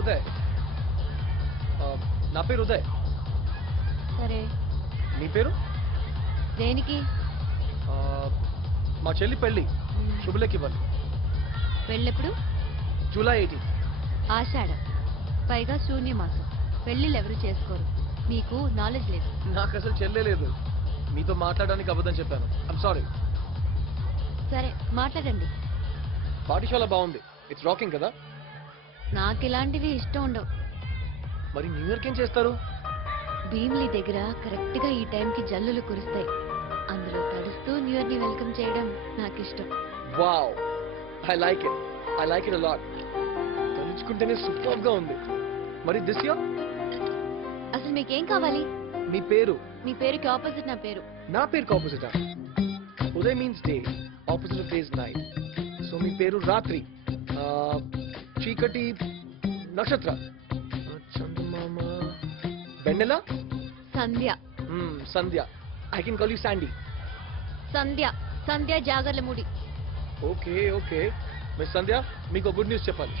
ఉదయ్. నా పేరు ఉదయ్. సరే నీ పేరు? దేనికి? మా చెల్లి పెళ్ళి, శుభలేఖ ఇవ్వాలి. పెళ్ళెప్పుడు? జూలై 18. ఆషాఢం, పైగా శూన్యమాసం. పెళ్ళిళ్ళు ఎవరు చేసుకోరు. మీకు నాలెడ్జ్ లేదు. నాకు అసలు చెల్లే లేదు. మీతో మాట్లాడడానికి అబద్ధం చెప్పాను. I'm sorry. సరే మాట్లాడండి. పార్టీ చాలా బాగుంది. ఇట్స్ రాకింగ్ కదా. నాకు ఇలాంటివి ఇష్టం ఉండవు. మరి న్యూ ఇయర్కి ఏం చేస్తారు? భీమిలి దగ్గర కరెక్ట్ గా ఈ టైంకి జల్లులు కురుస్తాయి. అందులో తడుస్తూ న్యూ ఇయర్ ని వెల్కమ్ చేయడం నాకు ఇష్టం. Wow, I like it. I like it a lot. తలుచుకుంటేనే సూపర్ గా ఉంది. మరి దిస్ ఇయర్? అసలు మీకేం కావాలి? మీ పేరు? మీ పేరుకి ఆపోజిట్ నా పేరు. నా పేరుకి opposite. Uday means day, opposite of day is night. So మీ పేరు రాత్రి, చీకటి నక్షత్ర, చందమామ, వెన్నెల, Sandhya. Sandhya. I can call you Sandy. Sandhya. Sandhya Jagarlamudi. Okay okay. Miss Sandhya, మీకు గుడ్ న్యూస్ చెప్పాలి.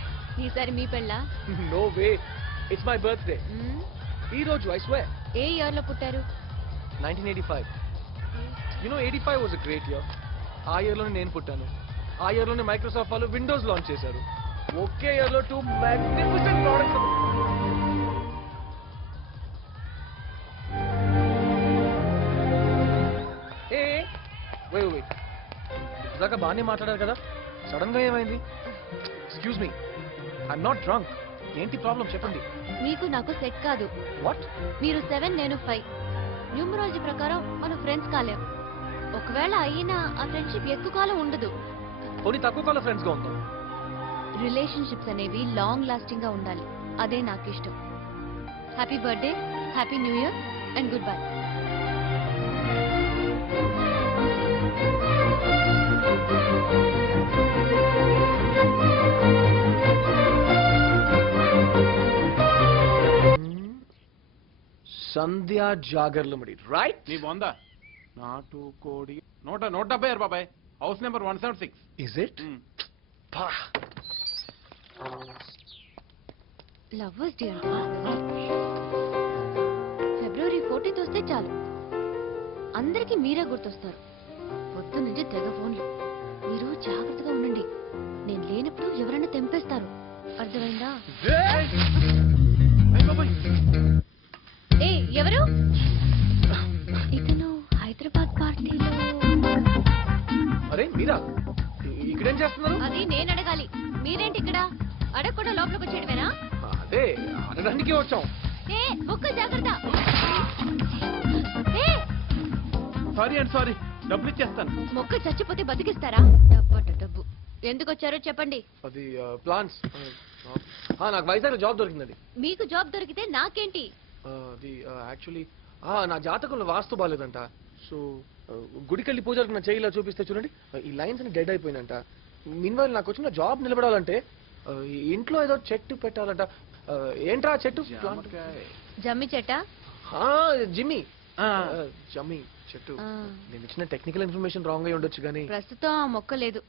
ఈసారి మీ పెళ్ళా? No way, it's my birthday ఈ రోజు. I swear. ఏ ఇయర్ లో పుట్టారు? 1985. You know 85 was a great year. ఆ ఇయర్ లోనే నేను పుట్టాను. ఆ ఇయర్ లోనే మైక్రోసాఫ్ట్ వాళ్ళు విండోస్ లాంచ్ చేశారు. ఒకే ఇయర్ లో 2 మ్యాగ్నిఫిసెంట్ ప్రొడక్ట్స్. వెయిట్, ఇందాక బాగానే మాట్లాడారు కదా, సడన్ గా ఏమైంది? Excuse me, I'm not drunk. ఏంటి ప్రాబ్లం చెప్పండి. మీకు నాకు సెట్ కాదు. వాట్? మీరు 7 నేను 5. న్యూమరాలజీ ప్రకారం మనం ఫ్రెండ్స్ కాలేం. ఒకవేళ అయినా ఆ ఫ్రెండ్షిప్ ఎక్కువ కాలం ఉండదు. పోనీ తక్కువ కాలం ఫ్రెండ్స్ గా ఉంటాం. రిలేషన్షిప్స్ అనేవి లాంగ్ లాస్టింగ్ గా ఉండాలి. అదే నాకు ఇష్టం. Happy birthday, happy new year and good bye. Sandhya Jagarlamudi, right? నీ బొందా నాటు కోడి 176 బాబాయ్. House number 176. Is it? Lovers day అంటే ఫిబ్రవరి 14th వస్తే చాలు, అందరికీ మీరే గుర్తొస్తారు. పొద్దు నుంచి తెగ ఫోన్లు. మీరు జాగ్రత్తగా ఉండండి. నేను లేనప్పుడు ఎవరైనా తెంపేస్తారు. అర్థమైందా? ఏ ఎవరు? ఇతను హైదరాబాద్ పార్టీలో. అరే మీరా, ఇక్కడేం చేస్తున్నారు? అది నేను అడగాలి. మీరేంటి ఇక్కడ? అడగకుండా లోపలికి వచ్చేయడమేనా? అదే అడగడానికి వచ్చాం. ఏ బుక్క జాగ్రత్త. ఏ సారీ అండ్ సారీ, డబ్బులు ఇచ్చేస్తాను. మొక్క చచ్చిపోతే బతికిస్తారా? డబ్బట డబ్బు. ఎందుకు వచ్చారో చెప్పండి. అది ప్లాన్స్. నాకు వైజాగ్ జాబ్ దొరికిందండి. మీకు జాబ్ దొరికితే నాకేంటి? అది యాక్చువల్లీ నా జాతకంలో వాస్తు బాగాలేదంట. సో గుడికెళ్ళి పూజలకు నా చేయిలా చూపిస్తే చూడండి, ఈ లైన్స్ అని డెడ్ అయిపోయినంట. మీన్వైల్ నాకు వచ్చిన జాబ్ నిలబడాలంటే ఈ ఇంట్లో ఏదో చెట్టు పెట్టాలంట. ఏంట్రా చెట్టు? జమ్మి చెట్ట? జిమ్మి. జమ్మి చెట్టు. నేను ఇచ్చిన టెక్నికల్ ఇన్ఫర్మేషన్ రాంగ్ అయి ఉండొచ్చు కానీ ప్రస్తుతం ఆ మొక్క లేదు.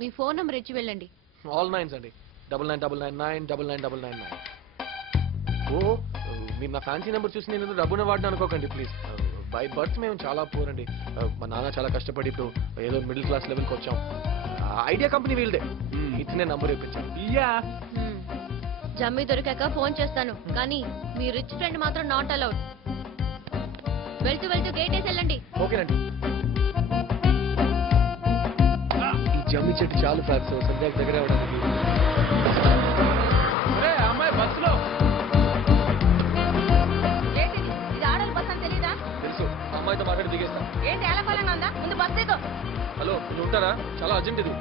మీ ఫోన్ నంబర్ ఇచ్చి వెళ్ళండి. ఆల్ 9s అండి. 99999999. ఓ మీరు నా ఫ్యాన్సీ నెంబర్ చూసి నేను డబ్బున వాడిన అనుకోకండి ప్లీజ్. బై బర్త్ మేము చాలా పూర్ అండి. మా నాన్న చాలా కష్టపడి ఇప్పుడు ఏదో మిడిల్ క్లాస్ లెవెల్కి వచ్చాం. ఐడియా కంపెనీ వీళ్ళదే. ఇతనే నంబర్ ఇప్పించాను. జమ్మి దొరికాక ఫోన్ చేస్తాను, కానీ మీ రిచ్ ఫ్రెండ్ మాత్రం నాట్ అలౌడ్. వెళ్తూ వెళ్తూ గేట్ వేసి వెళ్ళండి. ఓకేనండి. ఈ జమ్మి చెట్టు చాలు ఫ్రెండ్స్ సంధ్యాకి దగ్గర అవడానికి. అమ్మాయి బస్సులో తెలుసు, అమ్మాయితో మాట్లాడి దిగేస్తా. హలో, నువ్వు ఉంటారా? చాలా అర్జెంట్ ఇది.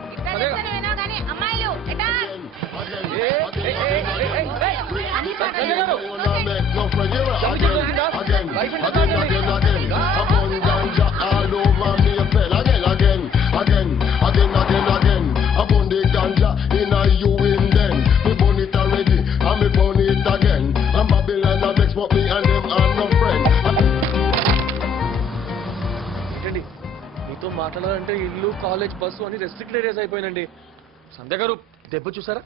ఏంటండి మీతో మాట్లాడాలంటే ఇల్లు, కాలేజ్, బస్సు అని రెస్ట్రిక్టెడ్ ఏరియాస్ అయిపోయినండి. సంధ్య గారు దెబ్బ చూసారా?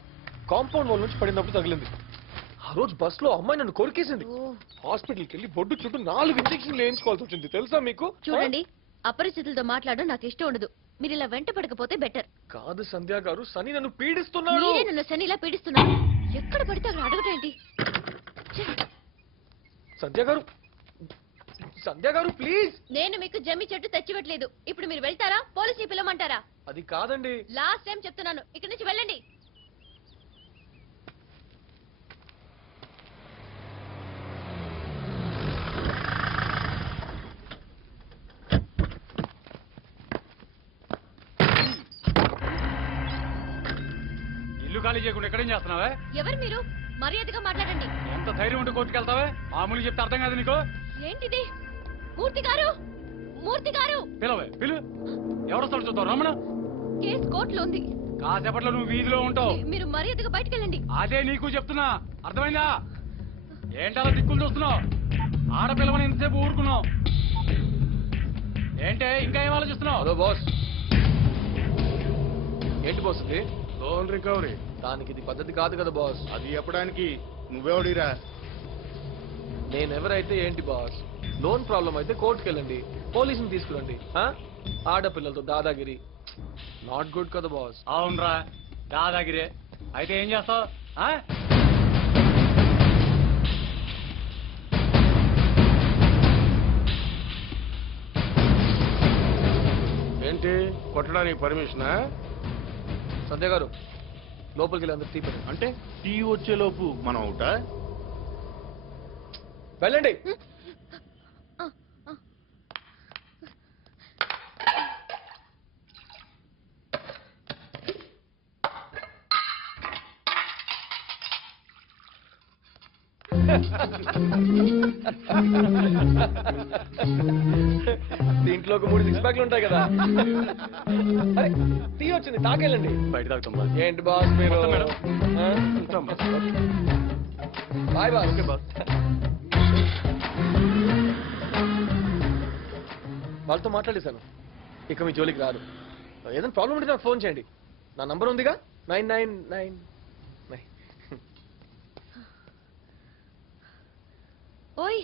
కాంపౌండ్ వాల్ నుంచి పడినప్పుడు తగిలింది. ఆ రోజు బస్ లో అమ్మాయి నన్ను కొరికేసింది. ఓ, హాస్పిటల్కి వెళ్ళి బొడ్డు చుట్టూ 4 ఇంజెక్షన్లు వేయించుకోవాల్సి వచ్చింది తెలుసా మీకు? చూడండి, అపరిస్థితులతో మాట్లాడడం నాకు ఇష్టం ఉండదు. మీరు ఇలా వెంట పడకపోతే బెటర్. కాదు సంధ్య గారు, సని నన్ను పీడిస్తున్నాడు. మీరే నన్ను శనిలా పీడిస్తున్నారు. ఎక్కడ పడితే అక్కడ అడగటం ఏంటి? సంధ్య గారు, సంధ్య గారు ప్లీజ్. నేను మీకు జమ్మి చెట్టు తెచ్చివ్వట్లేదు. ఇప్పుడు మీరు వెళ్తారా, పోలీసుని పిలవమంటారా? అది కాదండి. లాస్ట్ టైం చెప్తున్నాను, ఇక్కడి నుంచి వెళ్ళండి. ఇల్లు ఖాళీ చేయకుండా ఎక్కడేం చేస్తున్నావే? ఎవరు మీరు? మర్యాదగా మాట్లాడండి. ఎంత ధైర్యం ఉంటే కోర్టుకు వెళ్తావే? మామూలు చెప్తే అర్థం కాదు నీకు. ఏంటిది? మూర్తి గారు, మూర్తి గారు! పిలవే పిలు. ఎవరొస్తాడు చూద్దాం. రమణ, కేసు కోర్టులో ఉంది. కాసేపట్లో నువ్వు వీధిలో ఉంటావు. మీరు మర్యాదగా బయటికి వెళ్ళండి. అదే నీకు చెప్తున్నా, అర్థమైందా? ఏంటలా దిక్కులు చూస్తున్నావు? ఆడపిల్లవని ఎంతసేపు ఊరుకున్నావు? ఏంటే ఇంకా ఏం ఆలోచిస్తున్నావు? Hello boss. ఏంటి బాస్ ఇది? Loan recovery. దానికి ఇది పద్ధతి కాదు కదా బాస్. అది చెప్పడానికి నువ్వెవడిరా? నేనెవరైతే ఏంటి బాస్? లోన్ ప్రాబ్లం అయితే కోర్టుకు వెళ్ళండి, పోలీసుని తీసుకురండి. ఆడపిల్లలతో దాదాగిరి నాట్ గుడ్ కదా బాస్. అవునరా, దాదాగిరే. అయితే ఏం చేస్తావు? ఏంటి కొట్టడానికి పర్మిషనా? సంధ్య గారు, లోపలికి వెళ్ళి అందరు తీపండి. అంటే టీ వచ్చేలోపు మనం అవుటా? వెళ్ళండి. దీంట్లో ఒక 3 6 ప్యాక్లు ఉంటాయి కదా. అరే, టీ వచ్చింది, తాకెళ్ళండి. బయట తాగుతాం. ఏంటి బాస్ మీరు? Bye boss. Okay boss. వాళ్ళతో మాట్లాడేశాను, ఇక మీ జోలికి రారు. ఏదైనా ప్రాబ్లం ఉంటే నాకు ఫోన్ చేయండి. నా నంబర్ ఉందిగా, 999. ఓయ్,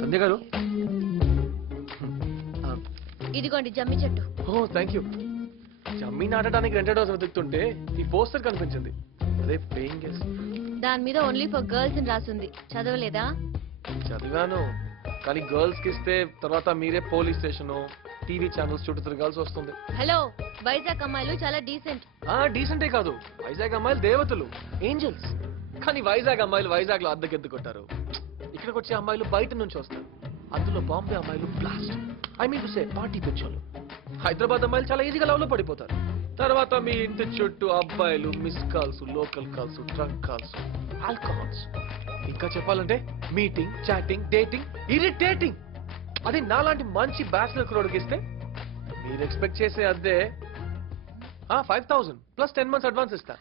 సంధ్య గారు. ఇదిగోండి జమ్మి చెట్టు. ఓ థ్యాంక్ యూ. జమ్మి నాటడానికి రెంటెడ్ హౌస్ వెతుకుతుంటే ఈ పోస్టర్ కనిపించింది. అదే పేయింగ్ గెస్ట్. దాని మీద ఓన్లీ ఫర్ గర్ల్స్ అని రాసుంది. చదవలేదా? చదివాను, కానీ గర్ల్స్ కి ఇస్తే తర్వాత మీరే పోలీస్ స్టేషన్, టీవీ ఛానల్స్ చుట్టూ తిరగాల్సి వస్తుంది. హలో, వైజాగ్ అమ్మాయిలు చాలా డీసెంట్. డీసెంటే కాదు, వైజాగ్ అమ్మాయిలు దేవతలు, ఏంజల్స్. కానీ వైజాగ్ అమ్మాయిలు వైజాగ్ లో అద్దెకెత్తుకుంటారు. ఇక్కడికి వచ్చే అమ్మాయిలు బయట నుంచి వస్తారు. అందులో బాంబే అమ్మాయిలు blast, I mean to say party పిచ్చోళ్ళు. హైదరాబాద్ అమ్మాయిలు చాలా ఈజీగా లవ్ లో పడిపోతారు. తర్వాత మీ ఇంటి చుట్టూ అబ్బాయిలు miss calls, local calls, trunk calls, alcohols. ఇంకా చెప్పాలంటే మీటింగ్, చాటింగ్, డేటింగ్, ఇరిటేటింగ్. అది నాలాంటి మంచి బ్యాచిలర్ క్రోడ్కి ఇస్తే మీరు ఎక్స్పెక్ట్ చేసే అద్దె 5,000 ప్లస్ 10 months అడ్వాన్స్ ఇస్తా.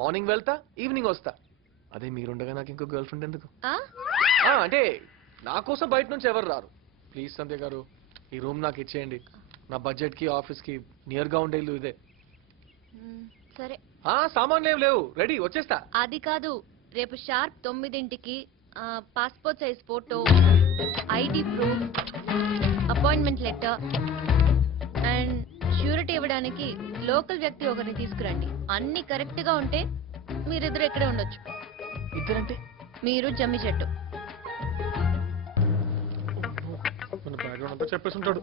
మార్నింగ్ వెళ్తా, ఈవినింగ్ వస్తా. అదే మీరుండగా నాకు ఇంకో గర్ల్ ఫ్రెండ్ ఎందుకు? అంటే నా కోసం బయట నుంచి ఎవరు రారు. ప్లీజ్ సంధ్య గారు, ఈ రూమ్ నాకు ఇచ్చేయండి. నా బడ్జెట్ కి, ఆఫీస్ కి నియర్ గా ఉండే ఇల్లు ఇదే. సరే, సామాన్లు ఏం లేవు, రెడీ, వచ్చేస్తా. అది కాదు, రేపు షార్ప్ 9ంటికి passport size photo, ID proof, appointment letter and surety ఇవ్వడానికి లోకల్ వ్యక్తి ఒకరిని తీసుకురండి. అన్ని కరెక్ట్ గా ఉంటే మీరిద్దరు ఇక్కడే ఉండొచ్చు. ఇద్దరంటే మీరు జమ్మి చెట్టు. మన బ్యాక్గ్రౌండ్ అంతా చెప్పేసి ఉంటాడు.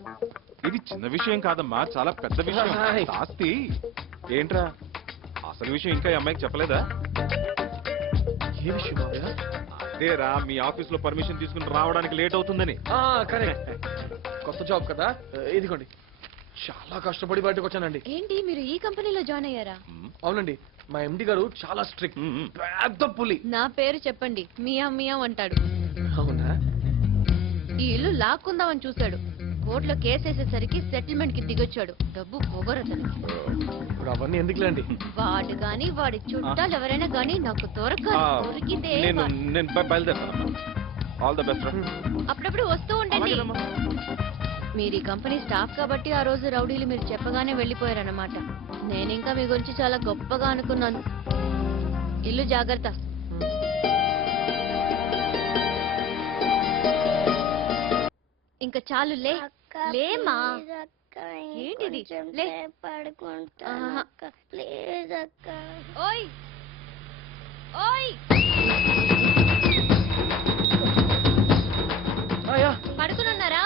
ఇది చిన్న విషయం కాదమ్మా, చాలా పెద్ద విషయం. హాయ్. ఆస్తి ఏంట్రా, అసలు విషయం ఇంకా ఈ అమ్మాయికి చెప్పలేదా? ఏ విషయం మావయ్య? అదేరా, మీ ఆఫీస్ లో పర్మిషన్ తీసుకుని రావడానికి లేట్ అవుతుందని. కరెక్ట్. కొత్త జాబ్ కదా, ఇదిగోండి. చాలా కష్టపడి బయటకు వచ్చానండి. ఏంటి, మీరు ఈ కంపెనీలో జాయిన్ అయ్యారా? అవునండి, మా ఎండి గారు చాలా స్ట్రిక్ట్, మ్మ్. పెద్ద పులి. నా పేరు చెప్పండి, మియా మియా అంటాడు. అవునా? ఈ ఇల్లు లాక్కుందామని చూశాడు. కోర్టులో కేసేసేసరికి సెటిల్మెంట్ కి దిగొచ్చాడు. డబ్బు పొగరతను. ఇప్పుడు అవన్నీ ఎందుకులేండి. వాడు గాని వాడి చుట్టాలు ఎవరైనా గాని నాకు ఆ, దొరికితే నేను బయలుదేరుతానమ్మా. ఆల్ ద బెస్ట్ రా. అప్పుడప్పుడు వస్తూ ఉండండి. అలాగేనమ్మా. మీరు ఈ కంపెనీ స్టాఫ్ కాబట్టి ఆ రోజు రౌడీలు మీరు చెప్పగానే వెళ్ళిపోయారన్నమాట. నేను ఇంకా మీ గురించి చాలా గొప్పగా అనుకున్నాను. ఇల్లు జాగ్రత్త. ఇంకా చాలు లే. లేమా. ఏంటిది? లే. ఆహా. ఓయ్ ఓయ్ పడుకునున్నారా?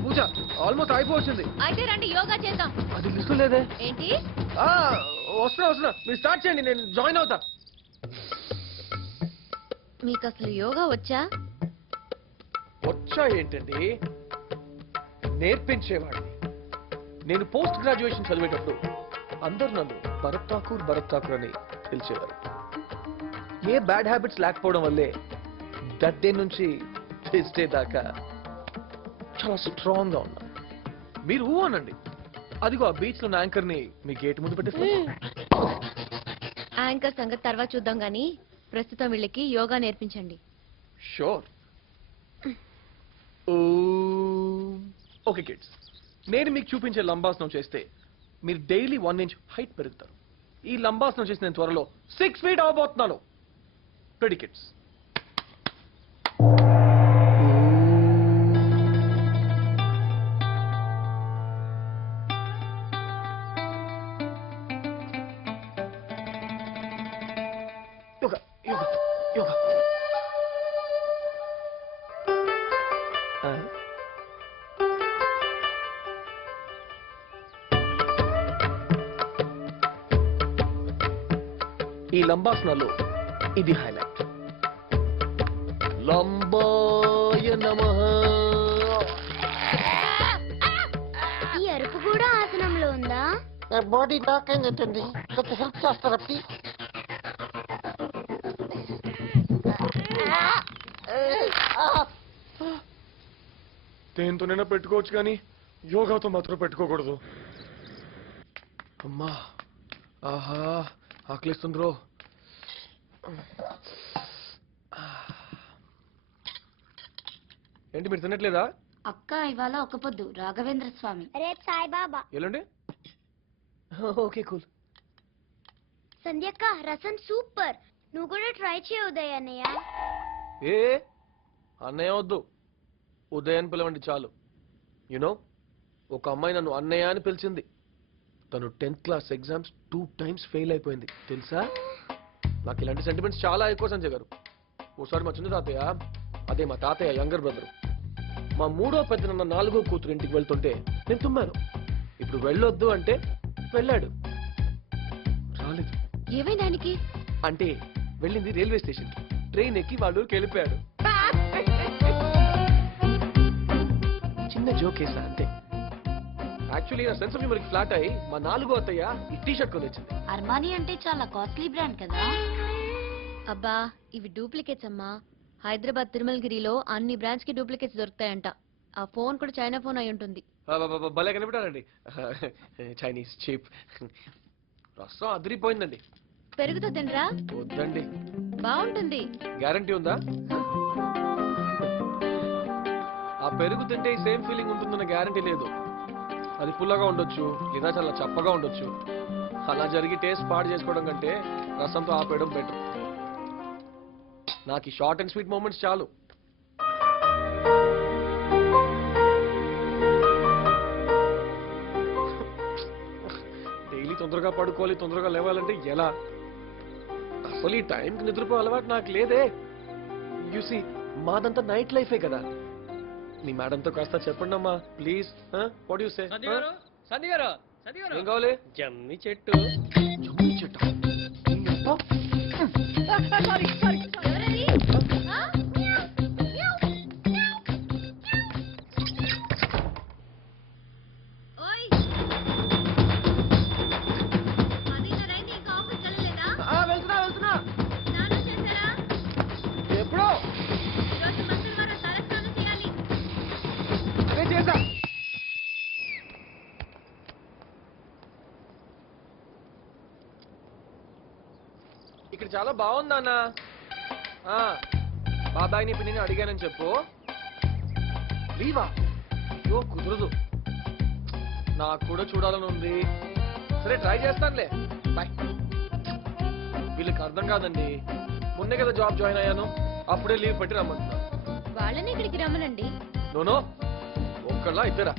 పూజ ఆల్మోస్ట్ అయిపోవచ్చింది. అయితే రండి యోగా చేద్దాం. అది లిస్టు లేదే. ఏంటి? వస్తున్నా మీరు స్టార్ట్ చేయండి, నేను జాయిన్ అవుతా. మీకు అసలు యోగా వచ్చా? వచ్చా ఏంటండి, నేర్పించేవాడిని. నేను పోస్ట్ గ్రాడ్యుయేషన్ చదివేటప్పుడు అందరు నన్ను భరత్ ఠాకూర్ అని పిలిచేవారు. ఏ బ్యాడ్ హ్యాబిట్స్ లేకపోవడం వల్లే దట్ డే నుంచి దిస్ డే దాకా చాలా స్ట్రాంగ్ గా ఉన్నా. మీరు అనండి, అదిగో ఆ బీచ్ లో యాంకర్ ని మీ గేట్ ముందు పెట్టేస్తా. యాంకర్ సంగతి తర్వాత చూద్దాం గానీ ప్రస్తుతం వీళ్ళకి యోగా నేర్పించండి. షూర్. ఓకే కిడ్స్, నేను మీకు చూపించే లంబాసనం చేస్తే మీరు డైలీ 1 ఇంచ్ హైట్ పెరుగుతారు. ఈ లంబాసనం చేసి నేను త్వరలో 6 feet అవబోతున్నాను. Ready kids? యోగా యోగా యోగా. ఈ లంబాసనాల్లో ఇది హైలైట్. లంబాయ నమః. ఈ అరుపు కూడా ఆసనంలో ఉందా? బాడీ లాక్ అయిందంటండి, కొంచెం హెల్ప్ చేస్తారా ప్లీజ్? దేంతోనైనా పెట్టుకోవచ్చు కానీ యోగాతో మాత్రం పెట్టుకోకూడదు. అమ్మా, ఆహా ఆకలిస్తుండ్రో. ఏంటి మీరు తినట్లేదా? అక్క ఇవాళ ఒక పొద్దు రాఘవేంద్ర స్వామి, రేపు సాయిబాబా. ఎల్లుండి? Okay cool. సంధ్యక్క రసం సూపర్, నువ్వు కూడా ట్రై చేయ ఉదయ్ అన్నయ్య. ఏ అన్నయ్య వద్దు, ఉదయాన్ని పిలవండి చాలు. యునో, ఒక అమ్మాయి నన్ను అన్నయ్య అని పిలిచింది. తను 10th class exams 2 times fail అయిపోయింది తెలుసా? నాకు ఇలాంటి సెంటిమెంట్స్ చాలా ఎక్కువ సంజయ్ గారు. ఓసారి మా చిన్న తాతయ్య, అదే మా తాతయ్య యంగర్ బ్రదర్, మా 3వ పెద్దనన్న 4వ కూతురు ఇంటికి వెళ్తుంటే నేను తుమ్మాను. ఇప్పుడు వెళ్ళొద్దు అంటే వెళ్ళాడు, రాలేదు. ఏమైంది ఆయనకి? అంటే వెళ్ళింది రైల్వే స్టేషన్, ట్రైన్ ఎక్కి వాళ్ళ ఊరికి వెళ్ళిపోయాడు. చిన్న జోకేసా అంతే. యాక్చువల్లీ నా సెన్స్ ఆఫ్ హ్యూమర్ ఫ్లాట్ అయ్యి మా 4వ అత్తయ్య ఈ టీ షర్ట్ కొని వచ్చింది. అర్మానీ అంటే చాలా కాస్ట్లీ బ్రాండ్ కదా. అబ్బా ఇవి డూప్లికేట్స్ అమ్మా. హైదరాబాద్ తిరుమలగిరిలో అన్ని బ్రాంచ్ కి డూప్లికేట్స్ దొరుకుతాయంట. ఆ ఫోన్ కూడా చైనా ఫోన్ అయి ఉంటుంది. భలే కనిపెట్టారండి, చైనీస్ చీప్. రసం అదిరిపోయిందండి. పెరుగుతో తినరా? వద్దండి. బాగుంటుంది. గ్యారంటీ ఉందా? ఆ పెరుగు తింటే ఈ సేమ్ ఫీలింగ్ ఉంటుందన్న గ్యారంటీ లేదు. అది పుల్లగా ఉండొచ్చు లేదా చాలా చప్పగా ఉండొచ్చు. అలా జరిగి టేస్ట్ పాడు చేసుకోవడం కంటే రసంతో ఆపేయడం బెటర్. నాకు ఈ షార్ట్ అండ్ స్వీట్ మూమెంట్స్ చాలు. డైలీ తొందరగా పడుకోవాలి, తొందరగా లేవాలంటే ఎలా? అసలు ఈ టైంకి నిద్రపో అలవాటు నాకు లేదే. యూసి మాదంతా నైట్ లైఫే కదా. మీ మేడంతో కాస్త చెప్పండి అమ్మా please. What you say? Sandhya garu ఏం కావాలి? జమ్మి చెట్టు. జమ్మి చెట్టు. ఎవరది? ఆ? ఓయ్ అదిన్నరైంది, ఇంకా ఆఫీస్కి వెళ్ళలేదా? వెళ్తున్నా. స్నానం చేశారా? ఎప్పుడో ఈరోజు మంగళవారం తలస్నానం చేయాలి. నేను చేసా. ఇక్కడ చాలా బాగుందా అన్న? బాబాయిని పిన్నిని అడిగానని చెప్పు. లీవా? అయ్యో కుదరదు, నాకు కూడా చూడాలని ఉంది. సరే ట్రై చేస్తానులే. బాయ్. వీళ్ళకి అర్థం కాదండి, మొన్నే కదా జాబ్ జాయిన్ అయ్యాను, అప్పుడే లీవ్ పెట్టి రమ్మంటున్నా. వాళ్ళని ఇక్కడికి రమ్మనండి. నోనో, ఒక్కళ్ళ ఇద్దరా?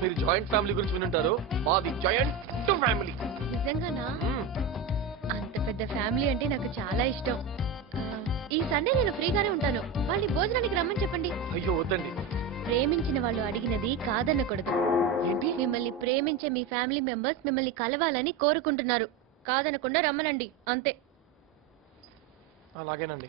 మీరు జాయింట్ ఫ్యామిలీ గురించి వినుంటారు, మాది జాయింట్ ఫ్యామిలీ. నిజంగానా? అంత పెద్ద ఫ్యామిలీ అంటే నాకు చాలా ఇష్టం. ఈ సండే నేను ఫ్రీగానే ఉంటాను. వాళ్ళని భోజనానికి రమ్మని చెప్పండి. అయ్యో వద్దండి. ప్రేమించిన వాళ్ళు అడిగినది కాదనకూడదు. ఏంటి? మిమ్మల్ని ప్రేమించే మీ ఫ్యామిలీ మెంబర్స్ మిమ్మల్ని కలవాలని కోరుకుంటున్నారు. కాదనకుండా రమ్మనండి, అంతే. అలాగేనండి.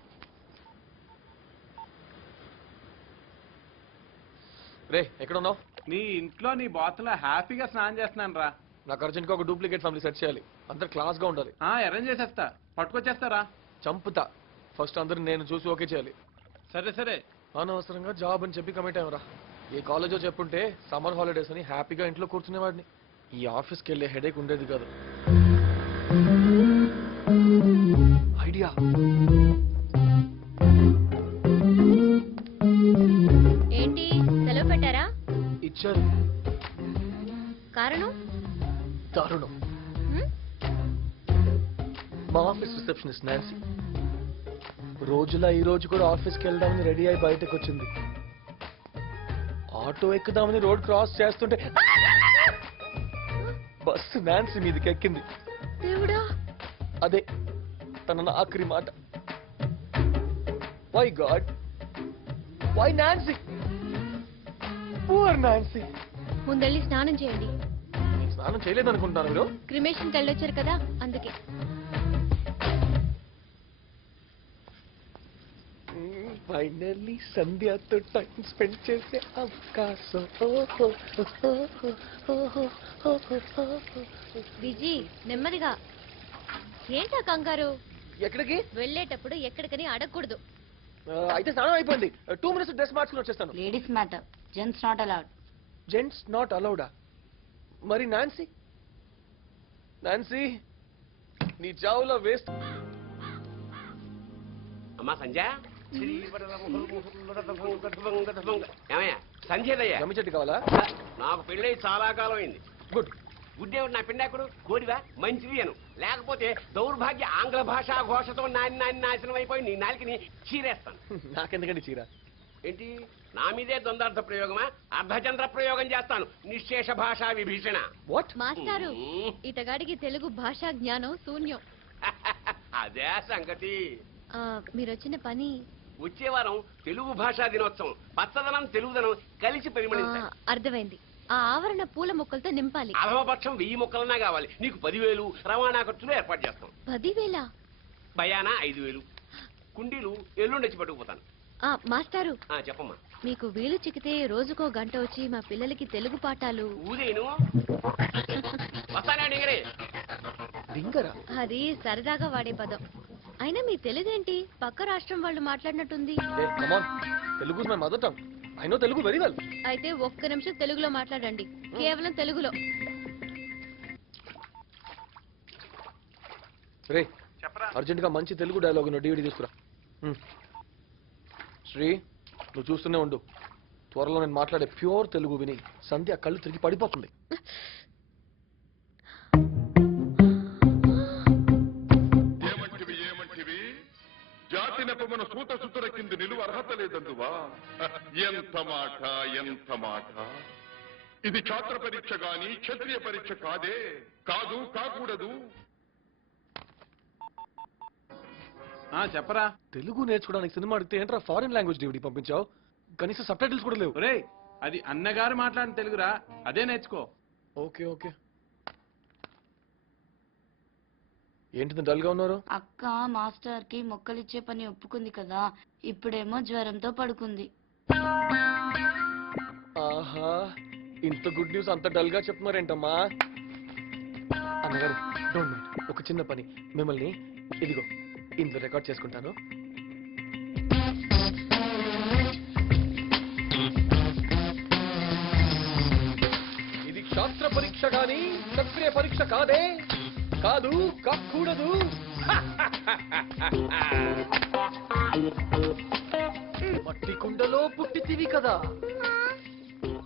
రే ఎక్కడ ఉన్నావు? నీ ఇంట్లో నీ బాతులో హ్యాపీగా స్నానం చేస్తున్నాను రా. నాకు అర్జెంట్గా ఒక డూప్లికేట్ ఫ్యామిలీ సెట్ చేయాలి. అందరు క్లాస్ గా ఉండాలి. అరేంజ్ చేసేస్తా, పట్టుకొచ్చేస్తారా? చంపుతా. ఫస్ట్ అందరు నేను చూసి ఓకే చేయాలి. సరే సరే. అనవసరంగా జాబ్ అని చెప్పి కమిట్ అయ్యరా. ఏ కాలేజో చెప్పుంటే సమ్మర్ హాలిడేస్ అని హ్యాపీగా ఇంట్లో కూర్చునేవాడిని. ఈ ఆఫీస్కి వెళ్ళే హెడేక్ ఉండేది కాదు. ఐడియా. ఏంటి సెలవు పెట్టారా? ఇచ్చారు. కారణం? దారుణం. హ్మ్? మా ఆఫీస్ రిసెప్షనిస్ట్ నాన్సీ రోజులా ఈ రోజు కూడా ఆఫీస్కి వెళ్దామని రెడీ అయి బయటకు వచ్చింది. ఆటో ఎక్కుదామని రోడ్ క్రాస్ చేస్తుంటే బస్సు నాన్సీ మీదకి ఎక్కింది. దేవుడా! అదే తన ఆఖరి మాట. Why God, why Nancy, poor Nancy. ముందెళ్ళి స్నానం చేయండి. నేను స్నానం చేయలేదనుకుంటున్నాను మీరు. క్రిమేషన్కి వెళ్ళొచ్చారు కదా, అందుకే. ఫైనల్లీ సంధ్యతో టైం స్పెండ్ చేసే అవకాశం. విజీ నెమ్మదిగా. ఏంటా కంగారు? ఎక్కడికి? వెళ్ళేటప్పుడు ఎక్కడికని అడగకూడదు. అయితే స్నానం అయిపోయింది. 2 minutes డ్రెస్ మార్చుకుని వచ్చేస్తాను. Ladies matter, gents not allowed. Gents not అలౌడా? మరి నాన్సీ? నాన్సీ నీ చావులో వేస్ట్. అమ్మా సంధ్య, ఏమయ్యా సంధ్యదయ్యా? జమ్మి చెట్టు కావాలా? నాకు పెళ్ళై చాలా కాలం అయింది. గుడ్. గుడ్డేవుడు నా పిండాకుడు కోడివా మంచిది అను, లేకపోతే దౌర్భాగ్య ఆంగ్ల భాషా ఘోషతో నాని నాశనం అయిపోయి నీ నాలికని చీరేస్తాను. నాకెందుకండి చీర? ఏంటి నా మీదే ద్వందార్థ ప్రయోగమా? అర్ధచంద్ర ప్రయోగం చేస్తాను, నిశ్శేష భాషా విభీషణ. వాట్? మాస్టారు, ఇతగాడికి తెలుగు భాషా జ్ఞానం శూన్యం. అదే సంగతి. మీరొచ్చిన పని వచ్చే వారం తెలుగు భాషా దినోత్సవం. పచ్చదనం తెలుగుదనం కలిసి పరిమళించాలి. అర్థమైంది. ఆ ఆవరణ పూల మొక్కలతో నింపాలి. అధమపక్షం 1000 మొక్కలన్నా కావాలి. నీకు 10,000 రవాణా ఖర్చులు ఏర్పాటు చేస్తాం. 10,000? భయానా 5,000. కుండీలు ఎల్లుండి వచ్చి పట్టుకుపోతాను. మాస్టారు, చెప్పమ్మా. మీకు వీలు చిక్కితే రోజుకో గంట వచ్చి మా పిల్లలకి తెలుగు పాఠాలు. ఊదేను వస్తానా డింగరే? డింగరా? అది సరదాగా వాడే పదం. అయినా మీ తెలుగేంటి పక్క రాష్ట్రం వాళ్ళు మాట్లాడినట్టుంది. Telugu my mother tongue. I know Telugu very well. అయితే ఒక్క నిమిషం తెలుగులో మాట్లాడండి, కేవలం తెలుగులో. రే అర్జెంట్ గా మంచి తెలుగు డైలాగ్ DVD తీసుకురా. శ్రీ నువ్వు చూస్తూనే ఉండు, త్వరలో నేను మాట్లాడే ప్యూర్ తెలుగు విని సంధ్య కళ్ళు తిరిగి పడిపోతుంది. జాతి నెపమున సూత సుతుర కింద నిలువ అర్హత లేదందువా? ఎంత మాట, ఎంత మాట! ఇది ఛాత్ర పరీక్ష గాని క్షత్రియ పరీక్ష కాదే. కాదు, కాకూడదు. చెప్పరా. తెలుగు నేర్చుకోవడానికి సినిమా అడిగితే ఏంట్రా ఫారిన్ లాంగ్వేజ్ DVD పంపించావు? కనీసం సబ్ టైటిల్స్ కూడా లేవు. రే అది అన్నగారు మాట్లాడిన తెలుగురా, అదే నేర్చుకో. Okay okay. ఏంటిది డల్ గా ఉన్నారు? అక్క మాస్టర్ కి మొక్కలిచ్చే పని ఒప్పుకుంది కదా, ఇప్పుడేమో జ్వరంతో పడుకుంది. ఆహా, ఇంత గుడ్ న్యూస్ అంత డల్ గా చెప్తున్నారేంటమ్మా? అన్నగారు డోంట్ మైండ్, ఒక చిన్న పని. మిమ్మల్ని ఇదిగో ఇందులో రికార్డ్ చేసుకుంటాను. ఇది శాస్త్ర పరీక్ష గాని క్షత్రియ పరీక్ష కాదే. కాదు, కాకూడదు. పుట్టితివి కదా.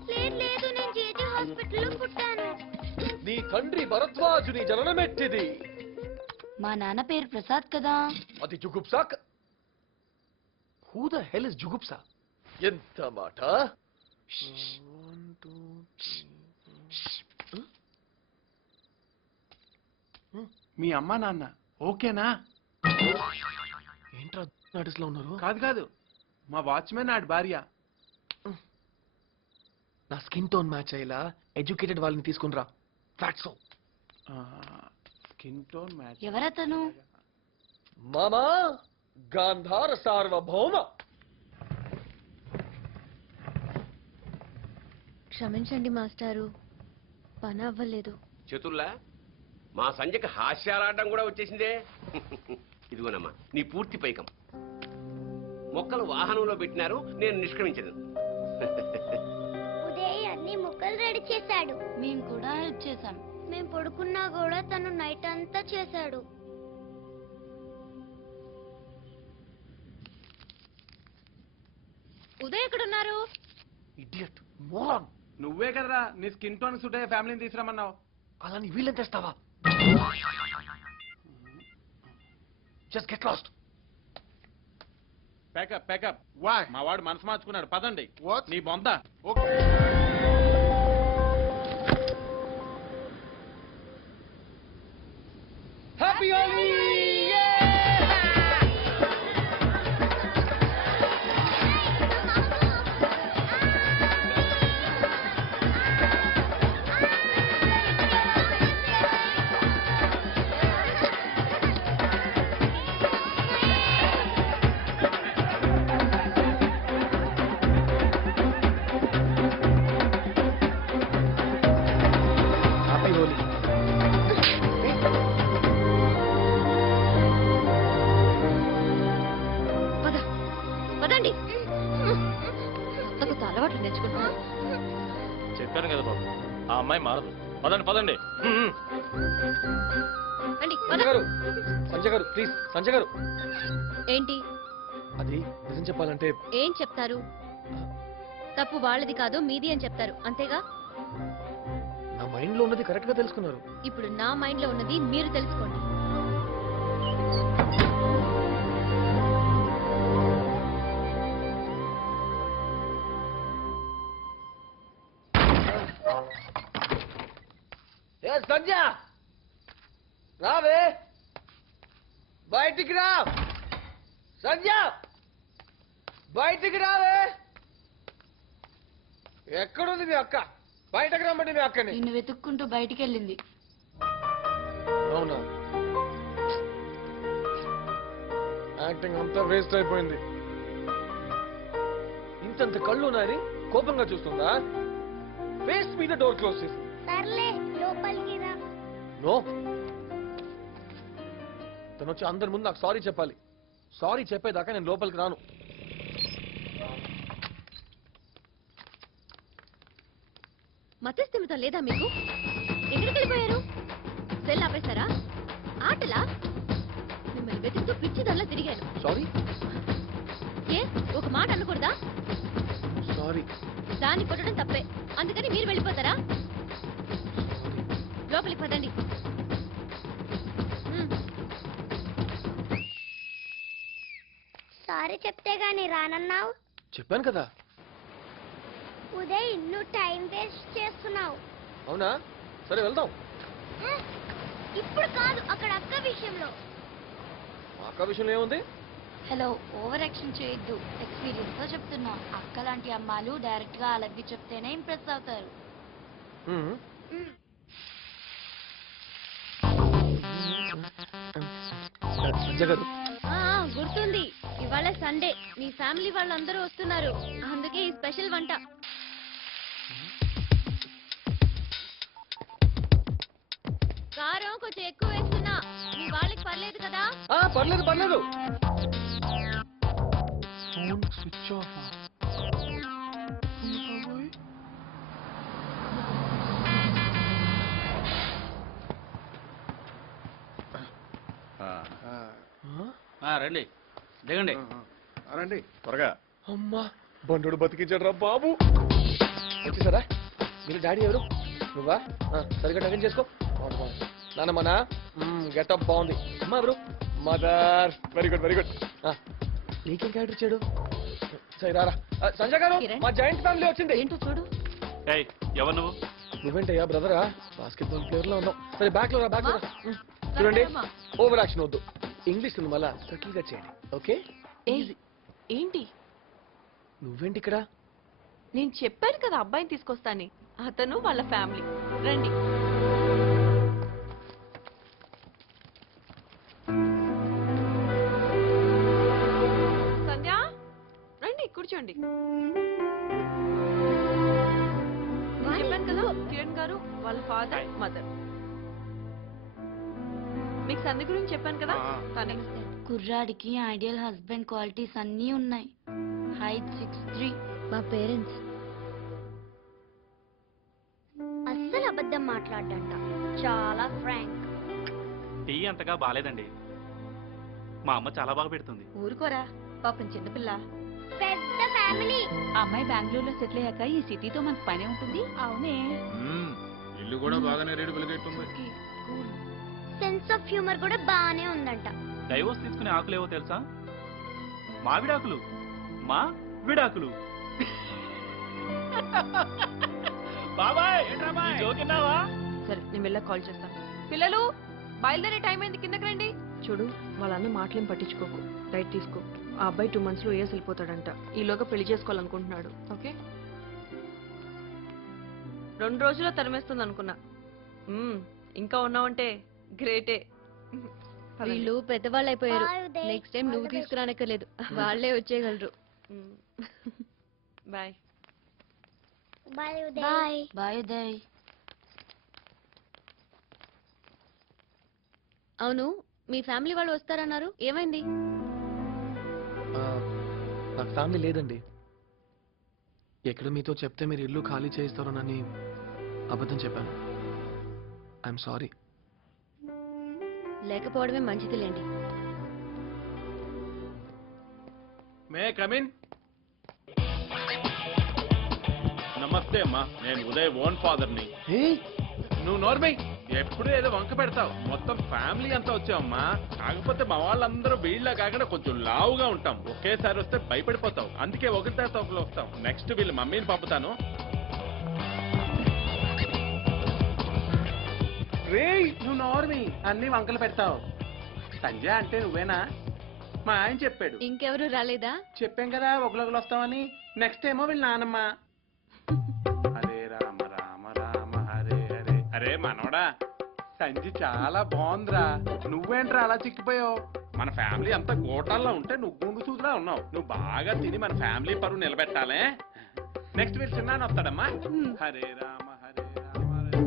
లేదు లేదు, నేను జేజే హాస్పిటల్లో పుట్టాను. నీ తండ్రి భరద్వాజుని జననమెట్టిది. మా నాన్న పేరు ప్రసాద్ కదా. అది జుగుప్సా. హూ ద హెల్ ఇస్ జుగుప్సా? ఎంత మాట. మీ అమ్మా నాన్న ఓకేనా? ఏంట్రా నటిస్లో ఉన్నారు? కాదు కాదు, మా వాచ్మెన్ ఆడి భార్య. నా స్కిన్ టోన్ మ్యాచ్ అయ్యేలా ఎడ్యుకేటెడ్ వాళ్ళని తీసుకునిరా. Facts skin tone match. ఎవరతను? మామా గాంధార సార్వభౌమ. క్షమించండి మాస్టారు, పని అవ్వలేదు. చతుర్లా మా సంజయ్కి హాస్యాలాడడం కూడా వచ్చేసిందే. ఇదిగోనమ్మా నీ పూర్తి పైకం. మొక్కలు వాహనంలో పెట్టినారు, నేను నిష్క్రమించను. ఉదయ్ అన్ని ముక్కలు రెడీ చేశాడు. మేము కూడా హెల్ప్ చేశాం. మేము పడుకున్నా కూడా తను నైట్ అంతా చేశాడు. ఉదయ్ ఎక్కడున్నారు? Idiot moron. నువ్వే కదరా నీ స్కిన్ టోన్ సూట్ అయ్యే ఫ్యామిలీని తీసుకురమ్మన్నావు. అలా నీ వీళ్ళని తెస్తావా? Just get lost. Pack up pack up. Why? మా వాడు మనసు మార్చుకున్నాడు, పదండి. What? నీ బొంద. Okay. Happy Holi. Happy Holi. పద పదండి. కొత్త అలవాట్లు నేర్చుకుంటున్నారు. చెప్పాను కదా బాబు, ఆ అమ్మాయి మారదు. పదండి పదండి. రండి, పద. సంజయ్ గారు, సంజయ్ గారు ప్లీజ్. సంజయ్ గారు, ఏంటి అది నిజం చెప్పాలంటే ఏం చెప్తారు? తప్పు వాళ్ళది కాదు మీది అని చెప్తారు, అంతేగా? నా మైండ్ లో ఉన్నది కరెక్ట్ గా తెలుసుకున్నారు. ఇప్పుడు నా మైండ్ లో ఉన్నది మీరు తెలుసుకోండి. ఏ సంజ, రావే బయటికి రా. సంజ బయటికి రావే. ఎక్కడుంది మీ అక్క? బయటకు రమ్మండి మీ అక్కని. నిన్ను వెతుక్కుంటూ బయటికి వెళ్ళింది. అవునా? యాక్టింగ్ అంతా వేస్ట్ అయిపోయింది. ఇంతంత కళ్ళు ఉన్నాయని కోపంగా చూస్తుందా? ఫేస్ మీద డోర్ క్లోజ్ చేసి. సర్లే లోపలికి రా. నో, తను వచ్చి అందరి ముందు నాకు సారీ చెప్పాలి. సారీ చెప్పేదాకా నేను లోపలికి రాను. మతస్థిమితం లేదా మీకు? ఎక్కడికి వెళ్ళిపోయారు? సెల్ ఆపేశారా? ఆటలా? మిమ్మల్ని వెతుకుతూ పిచ్చిదల్లా తిరిగాను. సారీ ఏ ఒక మాట అనకూడదా? సారీ. దాన్ని కొట్టడం తప్పే, అందుకని మీరు వెళ్ళిపోతారా? లోపలికి పదండి. సారీ చెప్తే గాని రానన్నావు. చెప్పాను కదా. ఉదయ్ నువ్వు టైం వేస్ట్ చేస్తున్నావు. అవునా? సరే వెళ్దాం. ఇప్పుడు కాదు, అక్కడ అక్క విషయంలో. అక్క విషయంలో ఏముంది? హలో, ఓవర్ యాక్షన్ చేయొద్దు. ఎక్స్పీరియన్స్ తో చెప్తున్నా. అక్క లాంటి అమ్మాయిలు డైరెక్ట్ గా అలాగే చెప్తేనే ఇంప్రెస్ అవుతారు. మ్మ్. సంజయ్ గారు, గుర్తుంది, ఇవాళ సండే, మీ ఫ్యామిలీ వాళ్ళందరూ వస్తున్నారు, అందుకే ఈ స్పెషల్ వంట. కారం కొంచెం ఎక్కువ వేస్తున్నా, మీ వాళ్ళకి పర్లేదు కదా? పర్లేదు పర్లేదు. Phone switch off. రండి దిగండి. రండి త్వరగా. అమ్మా, బండు బతికించాడు రా బాబు. వచ్చేసారా మీరు? డాడీ ఎవరు? నువ్వా? సరిగ్గా టగన్ చేసుకో. బాగుంది. నాన్నమ్మనా గెటప్ బాగుంది. అమ్మా ఎవరు? Mother. Very good very good. నీకేం క్యారెక్టర్ ఇచ్చాడు? సరే రారా. సంజయ్ గారు కిరణ్. మా జాయింట్ ఫ్యామిలీ వచ్చింది. ఏంటో చూడు. ఏయ్ ఎవరు నువ్వు? నువ్వేంటయ్యా బ్రదరా? బాస్కెట్బాల్ ప్లేయర్ లో ఉన్నావు. సరే బ్యాక్ లో రా, బ్యాక్ లో రా. చూడండి, ఓవర్ యాక్షన్ వద్దు. ఇంగ్లీష్ ఉంది, మళ్ళా సెటిల్ గా చేయండి. ఓకే? ఏంటి? నువ్వేంటి ఇక్కడ? నేను చెప్పాను కదా అబ్బాయిని తీసుకొస్తాని. అతను వాళ్ళ ఫ్యామిలీ. రండి. సంధ్య రండి కూర్చోండి. నేను చెప్పాను కదా కిరణ్ గారు వాళ్ళ ఫాదర్ మదర్. మీకు సంధ్య గురించి చెప్పాను కదా తనే. కుర్రాడికి ఐడియల్ హస్బెండ్ క్వాలిటీస్ అన్నీ ఉన్నాయి. హైట్ 6'3". మా పేరెంట్స్. అస్సలు అబద్ధం మాట్లాడంట, చాలా ఫ్రాంక్. టీ అంతగా బాలేదండి. మా అమ్మ చాలా బాగా పెడుతుంది. ఊరుకోరా పాపం చిన్నపిల్ల. పెద్ద ఫ్యామిలీ. ఆ అమ్మాయి బెంగళూరులో సెటిల్ అయ్యాక ఈ సిటీతో మనకు పనే ఉంటుంది. అవునే. ఇల్లు కూడా బాగానే రేటు వెలుగైతుంది. సెన్స్ ఆఫ్ హ్యూమర్ కూడా బానే ఉందంట. డైవోర్స్ తీసుకునే ఆకులేవో తెలుసా? మావిడాకులు. మా విడాకులు. బాబాయ్ జోకిన్నావా? సరే నేను వెళ్ళా కాల్ చేస్తాను. పిల్లలు బయలుదేరే టైం అయింది, కిందకి రండి. చూడు వాళ్ళన్న మాటలేం పట్టించుకోకు, రైట్ తీసుకో. ఆ అబ్బాయి 2 months లో ఏఎస్ వెళ్ళిపోతాడంట. ఈలోగా పెళ్లి చేసుకోవాలనుకుంటున్నాడు. ఓకే? 2 రోజుల్లో తరిమేస్తుంది అనుకున్నా. ఇంకా ఉన్నావంటే గ్రేటే. వీళ్ళు పెద్దవాళ్ళు అయిపోయారు. Bye, Uday. నెక్స్ట్ టైం నువ్వు All the best. తీసుకురానక్కర్లేదు, వాళ్ళే వచ్చేయగలరు. Bye. Bye Uday. Bye Uday. అవును, మీ ఫ్యామిలీ వాళ్ళు వస్తారన్నారు, ఏమైంది? నాకు ఫ్యామిలీ లేదండి. ఎక్కడ మీతో చెప్తే మీరు ఇల్లు ఖాళీ చేయిస్తారోనని అబద్ధం చెప్పాను. I'm sorry. లేకపోవడమే మంచిదిలేండి. May come in. నమస్తే అమ్మా, నేను ఉదయ్ ఓన్ ఫాదర్ ని. నువ్వు నోర్మై, ఎప్పుడు ఏదో వంక పెడతావు. మొత్తం ఫ్యామిలీ అంతా వచ్చావమ్మా. కాకపోతే మా వాళ్ళందరూ వీళ్ళ కాకుండా కొంచెం లావుగా ఉంటాం. ఒకేసారి వస్తే భయపడిపోతావు. అందుకే ఒకరి తర్వాత ఒకరు వస్తాం. నెక్స్ట్ వీళ్ళ మమ్మీని పంపుతాను. నువ్వు నోర్మి, అన్ని వంకలు పెడతావు. సంజయ్ అంటే నువ్వేనా? మా ఆయన చెప్పాడు. ఇంకెవరు రాలేదా? చెప్పాం కదా ఒకరు వస్తామని. నెక్స్ట్ ఏమో వీళ్ళ నానమ్మ. హరే రామ రామ రామ హరే హరే. అరే మనోడా, సంజయ్ చాలా బాగుందిరా. నువ్వేంట్రా అలా చిక్కిపోయావు? మన ఫ్యామిలీ అంతా గోటాల్లో ఉంటే నువ్వు గుండు సూదులా ఉన్నావు. నువ్వు బాగా తిని మన ఫ్యామిలీ పరువు నిలబెట్టాలే. నెక్స్ట్ వీళ్ళు చిన్న వస్తాడమ్మా. హరే రామ హరే రామ హరే.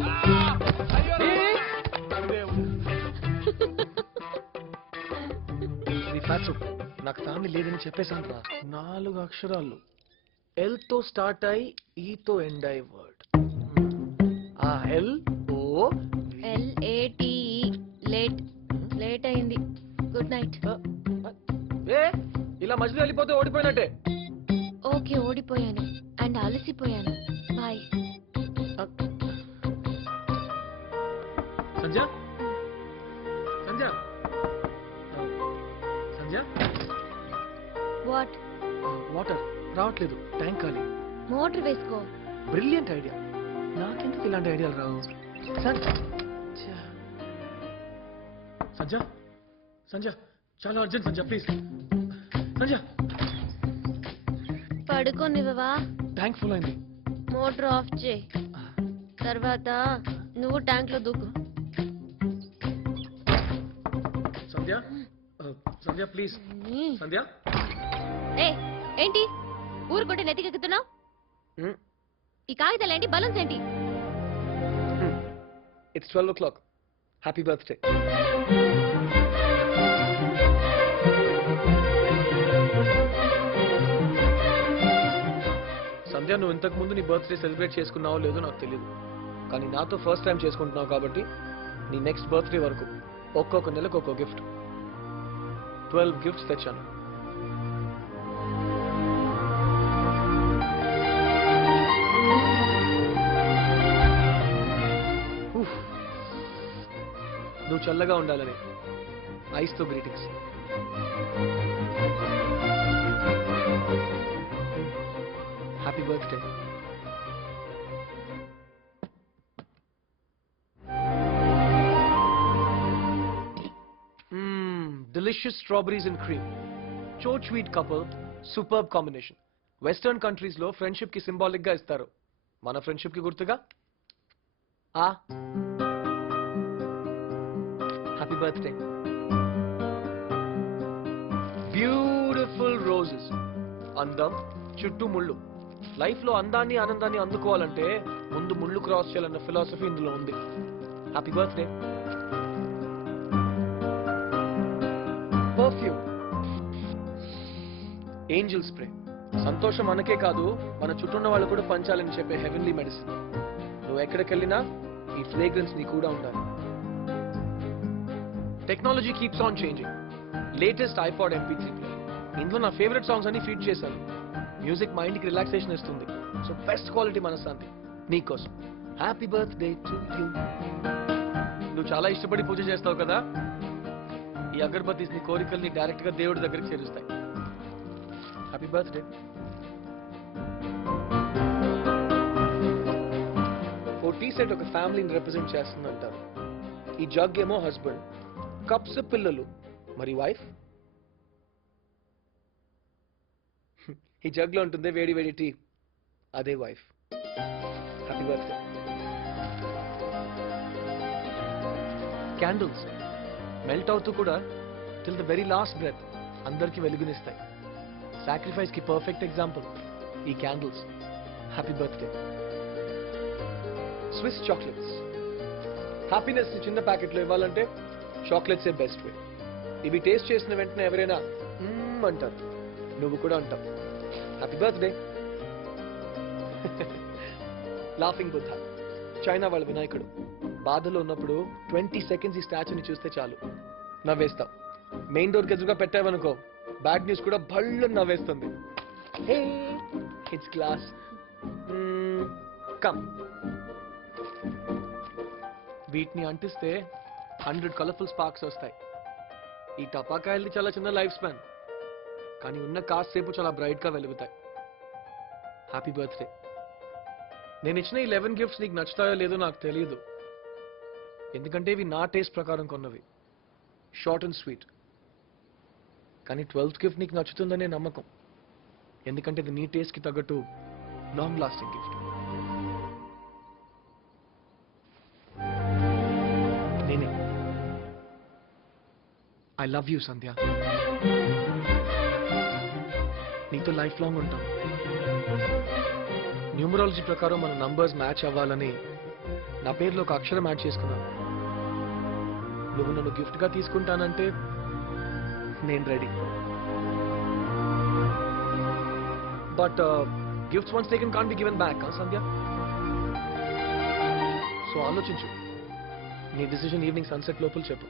నాకు ఫ్యామిలీ లేదని చెప్పేశాను రా. 4 అక్షరాలు ఎల్ తో స్టార్ట్ అయి ఈతో ఎండ్ అయ్యే వర్డ్. ఆ L O LATE. Late. Late అయింది. Good night. ఇలా మధ్యలో వెళ్ళిపోతే ఓడిపోయినట్టే. ఓకే, ఓడిపోయాను అండ్ అలసిపోయాను. Bye. Sandhya Sandhya Sandhya what? Water రావట్లేదు, ట్యాంక్ ఖాళీ. మోటార్ వేసుకో. Brilliant idea. నాకెందుకు ఇలాంటి ఐడియాలు రావు? సంధ్య సంధ్య చాలా అర్జెంట్ సంధ్య, ప్లీజ్ సంధ్య. పడుకోనివ్వవా? ట్యాంక్ ఫుల్ అయింది. మోటార్ ఆఫ్ చేయి, తర్వాత నువ్వు ట్యాంక్ లో దూకు. సంధ్య సంధ్య ప్లీజ్ సంధ్య. ఏ ఏంటి ఊరు కొట్టి నెత్తికెక్కుతున్నావు? ఈ కాగితాలు ఏంటి? బలూన్స్ ఏంటి? It's 12 o'clock. Happy birthday. సంధ్య, నువ్వు ఇంతకు ముందు నీ బర్త్డే సెలబ్రేట్ చేసుకున్నావో లేదో నాకు తెలియదు, కానీ నాతో ఫస్ట్ టైం చేసుకుంటున్నావు కాబట్టి నీ నెక్స్ట్ బర్త్డే వరకు ఒక్కొక్క నెలకు ఒక్కొక్క గిఫ్ట్. 12 గిఫ్ట్స్ తెచ్చాను. నువ్వు చల్లగా ఉండాలని ఐస్తో greetings. Happy birthday. Delicious strawberries and cream. Cho sweet couple, superb combination. Western countries లో ఫ్రెండ్షిప్ కి సింబాలిక్ గా ఇస్తారు. మన ఫ్రెండ్షిప్ కి గుర్తుగా హ్యాపీ బర్త్డే. Beautiful roses. అందం చుట్టూ ముళ్ళు. లైఫ్ లో అందాన్ని ఆనందాన్ని అందుకోవాలంటే ముందు ముళ్ళు క్రాస్ చేయాలన్న ఫిలాసఫీ ఇందులో ఉంది. Happy birthday. Perfume, Angel spray. సంతోషం మనకే కాదు మన చుట్టూ ఉన్న వాళ్ళు కూడా పంచాలని చెప్పే హెవెన్లీ మెడిసిన్. నువ్వు ఎక్కడికి వెళ్ళినా ఈ ఫ్రేగ్రెన్స్ నీ కూడా ఉండాలి. Technology keeps on changing. Latest iPod MP3 player. ఇందులో నా ఫేవరెట్ సాంగ్స్ అన్ని ఫీడ్ చేశాను. మ్యూజిక్ మైండ్ కి రిలాక్సేషన్ ఇస్తుంది. సో బెస్ట్ క్వాలిటీ మనశ్శాంతి నీకోసం. Happy birthday to you. నువ్వు చాలా ఇష్టపడి పూజ చేస్తావు కదా, ఈ అగరబత్తీస్ నీ కోరికల్ని డైరెక్ట్ గా దేవుడి దగ్గరికి చేరుస్తాయి. Happy birthday. ఓ టీ సెట్ ఒక ఫ్యామిలీని రిప్రజెంట్ చేస్తుంది అంటారు. ఈ జగ్ ఏమో హస్బెండ్, కప్స్ పిల్లలు, మరి వైఫ్. ఈ జగ్ లో ఉంటుంది వేడి వేడి టీ, అదే wife. Happy birthday. Candles melt అవుతూ కూడా till the very last breath అందరికి వెలుగునిస్తాయి. సాక్రిఫైస్ కి పర్ఫెక్ట్ ఎగ్జాంపుల్ ఈ candles. Happy birthday. Swiss chocolates. Happiness ని చిన్న ప్యాకెట్లో ఇవ్వాలంటే చాక్లెట్స్ ఏ బెస్ట్ వే. ఇవి టేస్ట్ చేసిన వెంటనే ఎవరైనా అంటారు, నువ్వు కూడా అంటావు. Happy birthday. Laughing Buddha. China వాళ్ళ వినాయకుడు. బాధలో ఉన్నప్పుడు 20 seconds ఈ స్టాచ్యూని చూస్తే చాలు నవ్వేస్తాం. మెయిన్ డోర్ కి ఎదురుగా పెట్టావనుకో బ్యాడ్ న్యూస్ కూడా భళ్ళు నవ్వేస్తుంది. Hey it's class. కమ్. వీటిని అంటిస్తే 100 కలర్ఫుల్ స్పార్క్స్ వస్తాయి. ఈ టపాకాయలది చాలా చిన్న లైఫ్ స్పాన్, కానీ ఉన్న కాసేపు చాలా బ్రైట్ గా వెలుగుతాయి. Happy birthday. నేను ఇచ్చిన ఈ 11 గిఫ్ట్స్ నీకు నచ్చుతాయో లేదో నాకు తెలియదు, ఎందుకంటే ఇవి నా టేస్ట్ ప్రకారం కొన్నవి. Short and sweet. కానీ 12th గిఫ్ట్ నీకు నచ్చుతుందనే నమ్మకం, ఎందుకంటే ఇది నీ టేస్ట్ కి తగ్గట్టు లాంగ్ లాస్టింగ్ గిఫ్ట్. నేనే. ఐ లవ్ యూ సంధ్య. నీతో లైఫ్ లాంగ్ ఉంటాం. న్యూమరాలజీ ప్రకారం మన నంబర్స్ మ్యాచ్ అవ్వాలని నా పేరులో ఒక అక్షరం యాడ్ చేసుకున్నాను. నువ్వు నన్ను గిఫ్ట్ గా తీసుకుంటానంటే నేను ready. But gifts once taken can't be given back Sandhya. So ఆలోచించు. నీ డిసిజన్ ఈవినింగ్ సన్సెట్ లోపల చెప్పు.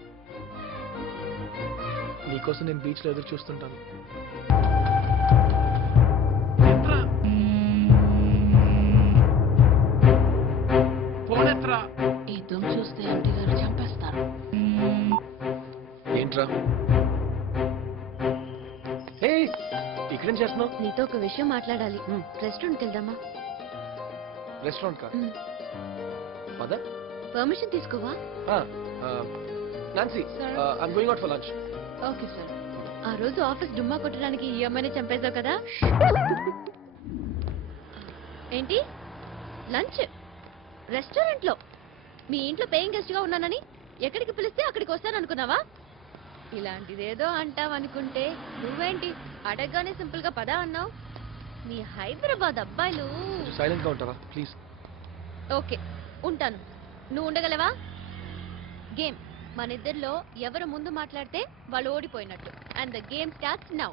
నీకోసం నేను బీచ్ లో ఎదురు చూస్తుంటాను. ఈ దుమ్ చూస్తే ఆంటీ గారు చంపేస్తారు. ఏంట్రా ఇక్కడేం చేస్తున్నావు? నీతో ఒక విషయం మాట్లాడాలి. రెస్టారెంట్కి వెళ్దామా? రెస్టారెంట్ కా? మదర్ పర్మిషన్ తీసుకోవా? Nancy, I'm going out for lunch. Okay sir. ఆ రోజు ఆఫీస్ డుమ్మా కొట్టడానికి ఈ అమ్మాయిని చంపేశావు కదా. ఏంటి లంచ్ రెస్టారెంట్ లో? మీ ఇంట్లో పేయింగ్ గెస్ట్ గా ఉన్నానని ఎక్కడికి పిలిస్తే అక్కడికి వస్తాను అనుకున్నావా? ఇలాంటిదేదో అంటావనుకుంటే నువ్వేంటి అడగగానే సింపుల్ గా పదా అన్నావు. మీ హైదరాబాద్ అబ్బాయిలు. సైలెంట్ గా ఉంటావా ప్లీజ్? ఓకే ఉంటాను. నువ్వు ఉండగలవా? గేమ్ మన ఇద్దరిలో ఎవరు ముందు మాట్లాడితే వాళ్ళు ఓడిపోయినట్టు. And the game starts now.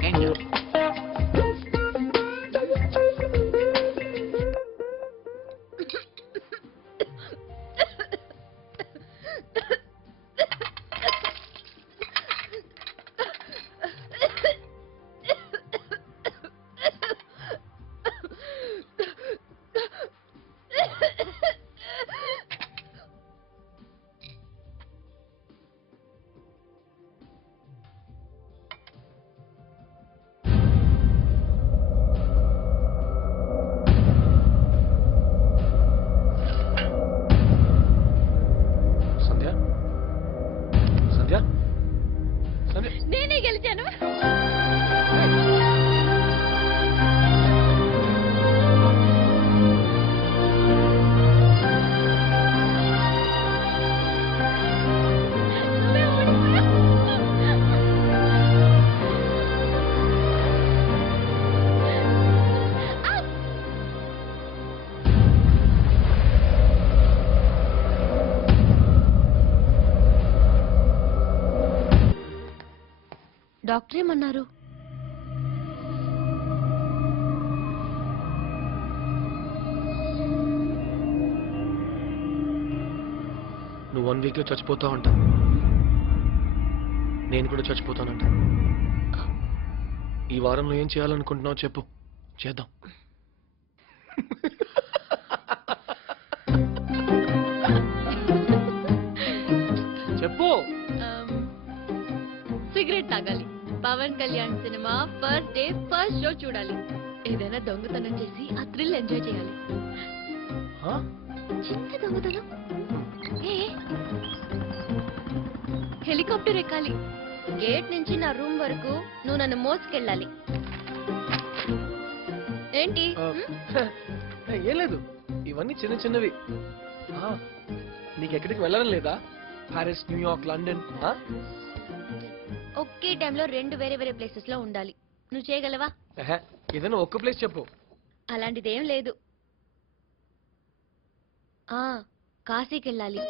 Thank you. Sandhya Sandhya Sandhya నేనే గెలిచాను. డాక్టర్ ఏమన్నారు? నువ్వు 1 వీక్ లో చచ్చిపోతావు అంట. నేను కూడా చచ్చిపోతానంట. ఈ వారంలో ఏం చేయాలనుకుంటున్నావు చెప్పు, చేద్దాం. చెప్పు. సిగరెట్ తాగాలి. Pawan Kalyan cinema first day first show చూడాలి. ఏదైనా దొంగతనం చేసి ఆ థ్రిల్ ఎంజాయ్ చేయాలి. ఆ? చిన్న దొంగతనం. ఏ హెలికాప్టర్ ఎక్కాలి. గేట్ నుంచి నా రూమ్ వరకు నువ్వు నన్ను మోసుకెళ్ళాలి. ఏంటి? ఆ, ఏం లేదు, ఇవన్నీ చిన్న చిన్నవి. ఆ, నీకెక్కడికి వెళ్ళడం లేదా? Paris, New York, London? ఆ? ఒకే టైంలో 2 వేరే వేరే ప్లేసెస్ లో ఉండాలి. నువ్వు చేయగలవా? ఎహె, ఏదైనా ఒక్క ప్లేస్ చెప్పు. అలాంటిదేం లేదు. కాశీకెళ్ళాలి.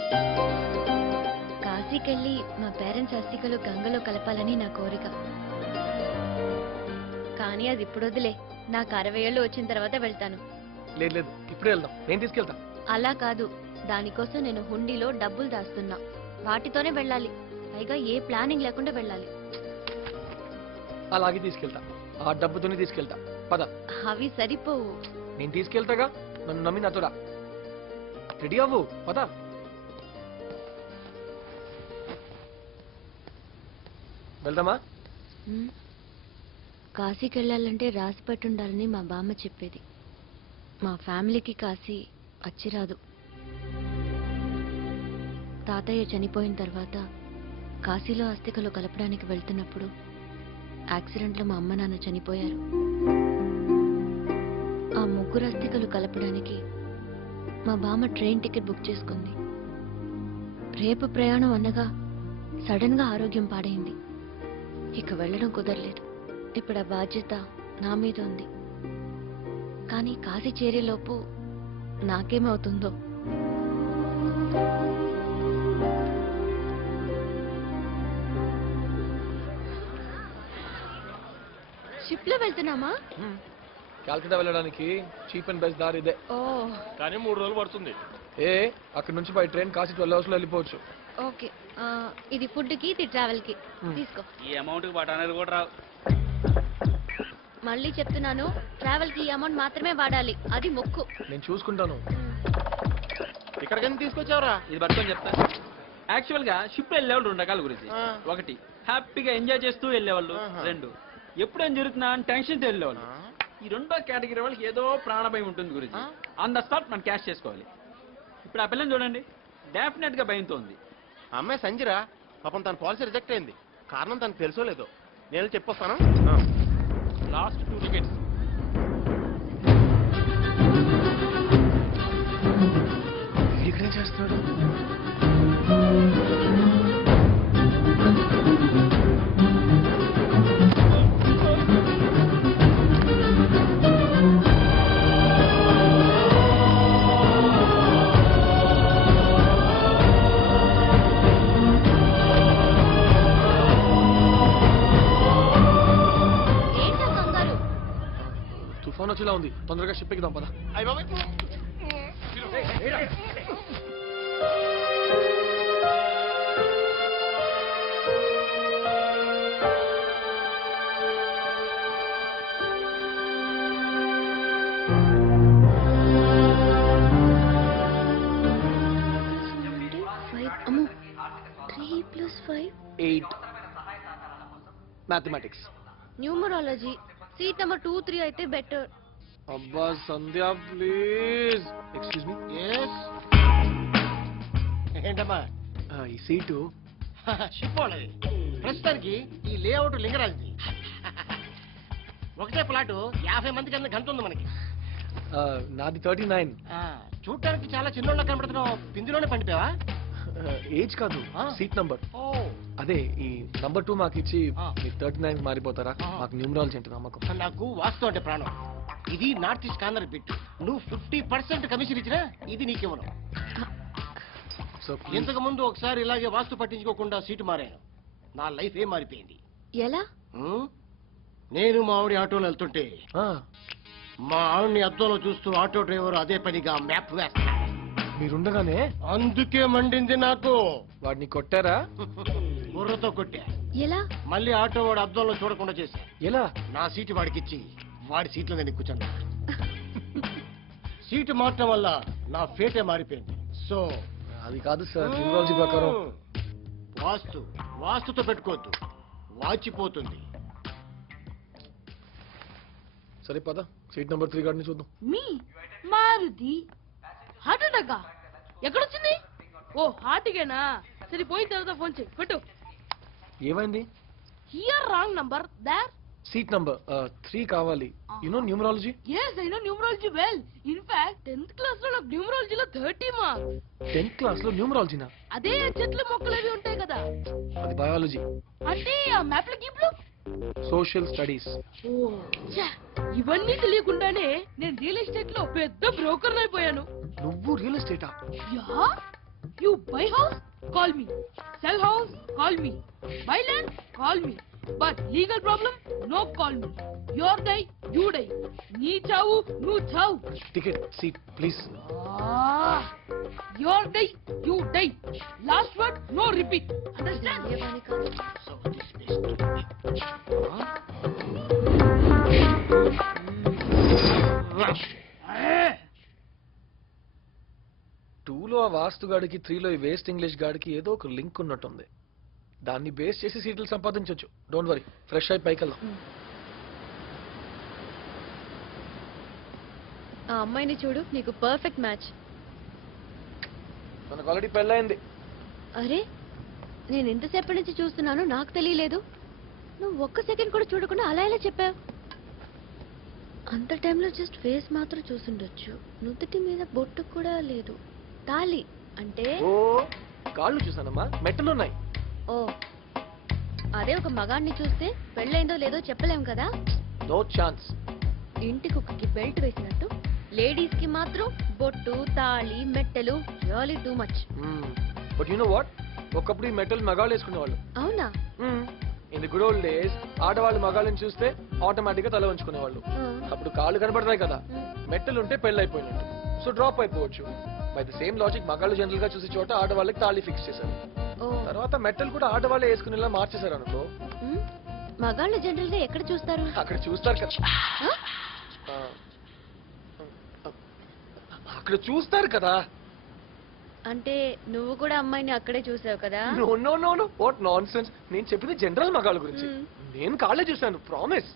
కాశీకెళ్ళి మా పేరెంట్స్ అస్థికలు గంగలో కలపాలని నా కోరిక. కానీ అది ఇప్పుడు వదిలే, నాకు 60 ఏళ్ళు వచ్చిన తర్వాత వెళ్తాను. లేదు లేదు, ఇప్పుడే వెళ్దాం, నేను తీసుకెళ్తా. అలా కాదు, దానికోసం నేను హుండీలో డబ్బులు దాస్తున్నా. వాటితోనే వెళ్ళాలి. పైగా ఏ ప్లానింగ్ లేకుండా వెళ్ళాలి. అలాగే తీసుకెళ్తా, ఆ డబ్బుతోనే తీసుకెళ్తా. పద. అవి సరిపోవు. నేను తీసుకెళ్తాగా, నన్ను నమ్మి నాతో రా. రెడీ అవ్వు, పద. వెళ్దామా? కాశీకి వెళ్ళాలంటే రాసి పెట్టుండాలని మా బామ్మ చెప్పేది. మా ఫ్యామిలీకి కాశీ అచ్చిరాదు. తాతయ్య చనిపోయిన తర్వాత కాశీలో అస్థికలు కలపడానికి వెళ్తున్నప్పుడు యాక్సిడెంట్లో మా అమ్మ నాన్న చనిపోయారు. ఆ 3 అస్థికలు కలపడానికి మా బామ్మ ట్రైన్ టికెట్ బుక్ చేసుకుంది. రేపు ప్రయాణం అనగా సడన్ గా ఆరోగ్యం పాడైంది. ఇక వెళ్ళడం కుదరలేదు. ఇప్పుడు ఆ బాధ్యత నా మీద ఉంది. కానీ కాశీ చేరేలోపు నాకేమవుతుందో. షిప్ లో వెళ్తున్నామా? కాల్కటా వెళ్ళడానికి చీప్ అండ్ బెస్ట్ దారి ఇదే. ఓ, కానీ 3 రోజులు పడుతుంది. అక్కడ నుంచి బై ట్రైన్ కాశీ 12 hours లో వెళ్ళిపోవచ్చు. ఓకే. ఇది ఫుడ్ కి, ఇది ట్రావెల్ కి. తీసుకో. ఈ అమౌంట్ కి బఠానీలు కూడా రావు. మళ్ళీ చెప్తున్నాను, ట్రావెల్ కి ఈ అమౌంట్ మాత్రమే వాడాలి. అది మొక్కు. నేను చూసుకుంటాను. ఇక్కడికైనా తీసుకొచ్చావరా? ఇది పట్టుకొని చెప్తా. యాక్చువల్ గా షిప్ వెళ్ళేవాళ్ళు 2 రకాల గురించి. 1 హ్యాపీగా ఎంజాయ్ చేస్తూ వెళ్ళేవాళ్ళు. 2 ఎప్పుడేం జరుగుతున్నా అని టెన్షన్ తో వెళ్ళేవాళ్ళు. ఈ 2వ కేటగిరీ వాళ్ళకి ఏదో ప్రాణభయం ఉంటుంది గురించి. ఆన్ ద స్పాట్ మనం క్యాష్ చేసుకోవాలి. ఇప్పుడు ఆ పిల్లని చూడండి, డెఫినెట్ గా భయంతో ఉంది. అమ్మాయి సంజిరా, పాపం తన పాలసీ రిజెక్ట్ అయింది. కారణం తనకు తెలుసో లేదో. నేను చెప్పొస్తాను. Last 2 tickets. ఇక్కడేం చేస్తున్నాడు? తుఫాన్ వచ్చేలా ఉంది, తొందరగా షిప్ ఎక్కుదాం పద. అయ్య బాబాయ్. అమ్మో 3 + 5 8 మ్యాథమెటిక్స్. న్యూమరాలజీ సీట్ నెంబర్ 2, 3 అయితే బెటర్. అబ్బా సంధ్య ప్లీజ్. Excuse me. ఎస్. ఏంటమ్మా ఈ సీటు షిప్ వాళ్ళది. ప్రస్తుతానికి ఈ లేఅవుట్ లింగరాజుది. ఒకటే ప్లాటు 50 మందికి అన్న గంట ఉంది మనకి. నాది 39. చూడటానికి చాలా చిన్నోళ్ళ కనబడుతున్నావు. పిందిలోనే పండిపోయావా? ఏజ్ కాదు, సీట్ నంబర్. ఓ అదే ఈ నంబర్ 2 మాకు ఇచ్చి ఆ. మీరు 39 మారిపోతారా? మాకు న్యూమరాలజీ అంటే నమ్మకం. నాకు వాస్తు అంటే ప్రాణం. ఇది నార్త్ ఈస్ట్ కార్నర్ బిట్. నువ్వు 50% కమిషన్ ఇచ్చినా ఇది నీకివ్వను. సో ఇంతకు ముందు ఒకసారి ఇలాగే వాస్తు పట్టించుకోకుండా సీటు మారాను. నా లైఫ్ ఏ మారిపోయింది. ఎలా? ఉమ్, నేను మా ఆవిడ ఆటోలో వెళ్తుంటే మా ఆవిడ్ని అద్దంలో చూస్తూ ఆటో డ్రైవర్ అదే పనిగా మ్యాప్ వేస్తా. మీరుండగానే అందుకే మండింది నాకు. వాడిని కొట్టారా? బుర్రతో కొట్టా. ఎలా? మళ్ళీ ఆటో వాడు అద్దంలో చూడకుండా చేశా. ఎలా? నా సీటు వాడికిచ్చి వాడి సీట్లో నేను కూర్చున్నా. సీటు మార్చడం వల్ల నా ఫేటే మారిపోయింది. సో అది కాదు సార్, న్యూమరాలజీ ప్రకారం. వాస్తుతో పెట్టుకోవద్దు, వాచిపోతుంది. సరే పద, సీట్ నెంబర్ 3 గాడిని చూద్దాం. మీ మారుతి హార్ట్ అటాక్ ఎక్కడొచ్చింది? ఓ హార్ట్గేనా? సరే పోయిన తర్వాత ఫోన్ చేయి. పెట్టు. ఏమైంది? Here wrong number there. Seat number 3 కావాలి. No numerology? yes I know numerology well. in fact 10th class లో నాకు న్యూమరాలజీలో 30 మార్క్స్. 10th క్లాస్ లో న్యూమరాలజీనా? అదే చెట్లు మొక్కలు అవి ఉంటాయి కదా. అది బయాలజీ. అంటే ఆ మ్యాప్ల గీప్లు. Social studies. ఓ ఛా, ఇవన్నీ తెలియకుండానే నేను రియల్ ఎస్టేట్ లో పెద్ద బ్రోకర్ అయిపోయాను. నువ్వు రియల్ ఎస్టేటా? Yeah you buy house call me, sell house call me, buy land call me, but legal problem no call me. Your die you die, నీ చావు నువ్వు చావు. Ticket seat please. Your die you die, last word no repeat. Understand? టూలో ఆ వాస్తు గాడికి 3లో ఈ waste English గాడికి ఏదో ఒక లింక్ ఉన్నట్టుంది. దాన్ని బేస్ చేసి సీట్లు సంపాదించవచ్చు. డోంట్ వరీ, ఫ్రెష్ అయి పైకి వెళ్దాం. ఆ అమ్మాయిని చూడు, నీకు పర్ఫెక్ట్ మ్యాచ్. మనకు ఆల్రెడీ పెళ్ళయింది. అరే నేను ఎంతసేపటి నుంచి చూస్తున్నాను, నాకు తెలియలేదు. నువ్వు ఒక్క సెకండ్ కూడా చూడకుండా అలా ఎలా చెప్పావు? అంత టైంలో జస్ట్ ఫేస్ మాత్రం చూసుండొచ్చు. నుదుటి మీద బొట్టు కూడా లేదు. తాళి అంటే? ఓ కాళ్ళు చూసానమ్మా, మెట్టలున్నాయి. ఓ అదే ఒక మగాడిని చూస్తే పెళ్ళైందో లేదో చెప్పలేం కదా. No chance. ఇంటి కుక్కకి బెల్ట్ వేసినట్టు లేడీస్ కి మాత్రం బొట్టు, తాళి, మెట్టెలు really too much. But you know what, ఒకప్పుడు ఈ మెటల్ మగాళ్ళు వేసుకునేవాళ్ళు. అవునా? In the good old days ఆడవాళ్ళు మగాళ్ళని చూస్తే ఆటోమేటిక్ గా తల వంచుకునేవాళ్ళు. అప్పుడు కాళ్ళు కనబడతాయి కదా, మెట్టలు ఉంటే పెళ్ళైపోయినట్టు, సో డ్రాప్ అయిపోవచ్చు. బై ద సేమ్ లాజిక్ మగాళ్ళు జనరల్ గా చూసే చోట ఆడవాళ్ళకి తాళి ఫిక్స్ చేశారు. తర్వాత మెట్టలు కూడా ఆడవాళ్ళే వేసుకునేలా మార్చేశారు అనుకో. మగాళ్ళు జనరల్ గా ఎక్కడ చూస్తారు? అక్కడ చూస్తారు కదా. అక్కడ చూస్తారు కదా. అంటే నువ్వు కూడా అమ్మాయిని అక్కడే చూసావు కదా? No no no no, what nonsense. నేను చెప్పింది జనరల్ మగాళ్ళ గురించి. నేను కాళ్ళే చూశాను, promise.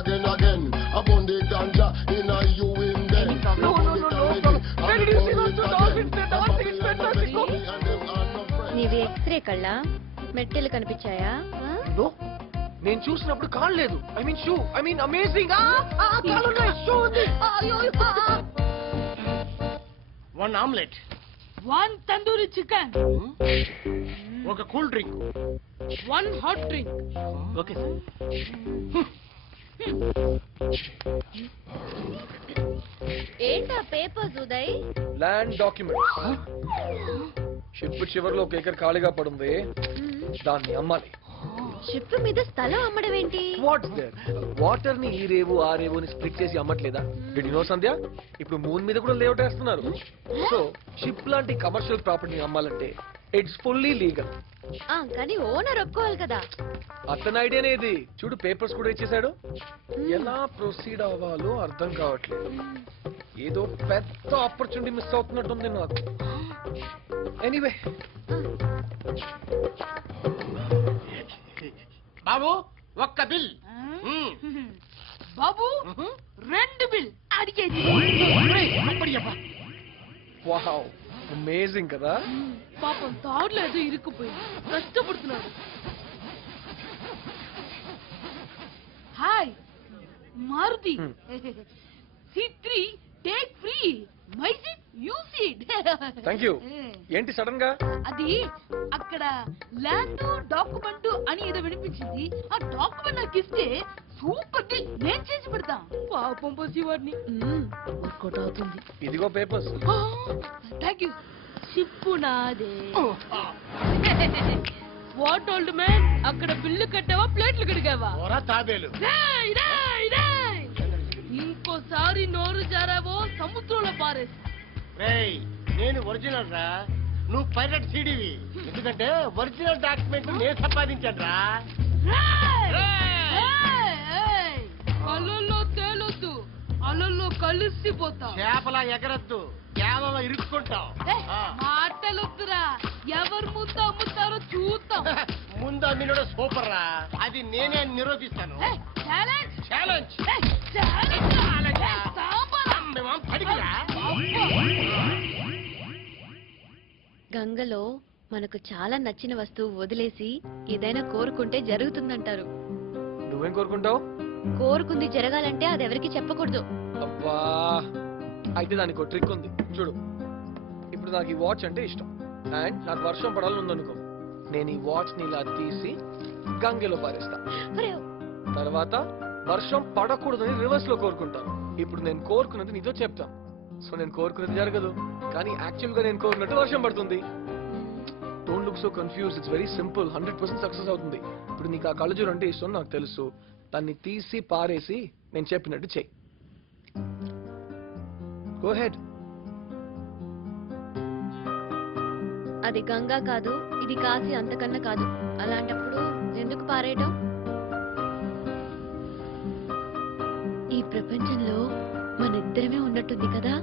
Again, upon the ganja in a you in them. No. Where did you see those two dolphins? They're dancing, it's fantastic. నీవి ఎక్స్రే కళ్ళా? మెట్టెలు కనిపించాయా? No, నేను చూసినప్పుడు కాళ్ళు లేదు. I mean shoe, I mean amazing. Shoe ఉంది. One omelette, 1 tandoori chicken, ఒక cool drink, 1 hot drink. Okay sir. ఏంటా పేపర్స్ ఉదయ్? Land documents. షిప్ చివరిలో ఒక ఎకర్ ఖాళీగా పడుంది, దాన్ని అమ్మాలి. షిప్ మీద స్థలం అమ్మడం ఏంటి? Watts there? వాటర్ ని ఈ రేవు ఆ రేవు అని స్ప్లిట్ చేసి అమ్మట్లేదా? డిడ్ యు నో సంధ్య? ఇప్పుడు మూన్ మీద కూడా లేఅవుట్ వేస్తున్నారు. సో షిప్ లాంటి కమర్షియల్ ప్రాపర్టీని అమ్మాలంటే ఇట్స్ ఫుల్లీ లీగల్. కానీ ఓనర్ ఒప్పుకోవాలి కదా. అతని ఐడియానే ఇది. చూడు పేపర్స్ కూడా ఇచ్చేసాడు. ఎలా ప్రొసీడ్ అవ్వాలో అర్థం కావట్లేదు. ఏదో పెద్ద ఆపర్చునిటీ మిస్ అవుతున్నట్టుంది నాకు. ఎనీవే బాబు ఒక్క బిల్. బాబు 2 బిల్ అడిగేది. వావ్, అమేజింగ్ కదా. పాపం తాడులో ఏదో ఇరుక్కుపోయి కష్టపడుతున్నాడు. Hi Maruti. C3 take free, my seat use it. Thank you. ఏంటి సడన్ గా? అది అక్కడ ల్యాండ్ డాక్యుమెంట్ అని ఏదో వినిపించింది. ఆ డాక్యుమెంట్ నాకు ఇస్తే సూపర్ డీల్ నేను చేసి పెడతా. పాపం పసివాడిని. వర్కౌట్ అవుతుంది. ఇదిగో పేపర్స్. Thank you. షిప్పు నాదే. వాట్ ఓల్డ్ మ్యాన్, అక్కడ బిల్లు కట్టావా ప్లేట్లు కడిగావా? తాబేలు. రేయ్, రేయ్, రేయ్! ఇంకోసారి నోరు జారావో సముద్రంలో పారేసి. రేయ్, నేను ఒరిజినల్ రా, నువ్వు పైరట్ సీడీవి. ఎందుకంటే ఒరిజినల్ డాక్యుమెంట్ నేను సంపాదించాను రా. అలల్లో తేలొద్దు, అలల్లో కలిసిపోతావు. చేపలా ఎగరద్దు, కేవలం ఇరుక్కుంటావు. మాటలొద్దురా, ఎవరు ముందు అమ్ముతారో చూద్దాం. ముందు అమ్మినోడు సూపర్ రా, అది నేనే నిరోధిస్తాను. ఛాలెంజ్. గంగలో మనకు చాలా నచ్చిన వస్తువు వదిలేసి ఏదైనా కోరుకుంటే జరుగుతుందంటారు. నువ్వేం కోరుకుంటావు? కోరుకుంది జరగాలంటే అది ఎవరికి చెప్పకూడదు. అబ్బా, అయితే దానికి ఒక ట్రిక్ ఉంది చూడు. ఇప్పుడు నాకు ఈ వాచ్ అంటే ఇష్టం అండ్ నాకు వర్షం పడాలని ఉందనుకో, నేను ఈ వాచ్ ని ఇలా తీసి గంగలో పారేస్తా. తర్వాత వర్షం పడకూడదని రివర్స్ లో కోరుకుంటాను. ఇప్పుడు నేను కోరుకున్నది నీతో చెప్తాను. సో నేను కోరుకున్నది జరగదు, కానీ యాక్చువల్ గా నేను కోరుకున్నట్టు వర్షం పడుతుంది. Don't look so confuse, it's very simple. 100% success అవుతుంది. ఇప్పుడు నీకు ఆ కళ్ళజోడు అంటే ఇష్టం నాకు తెలుసు, దాన్ని తీసి పారేసి నేను చెప్పినట్టు చెయ్యి. Go head. అది గంగా కాదు, ఇది కాసి అంతకన్నా కాదు. అలాంటప్పుడు ఎందుకు పారేయటం? ఈ ప్రపంచంలో మన ఇద్దరమే ఉన్నట్టుంది కదా.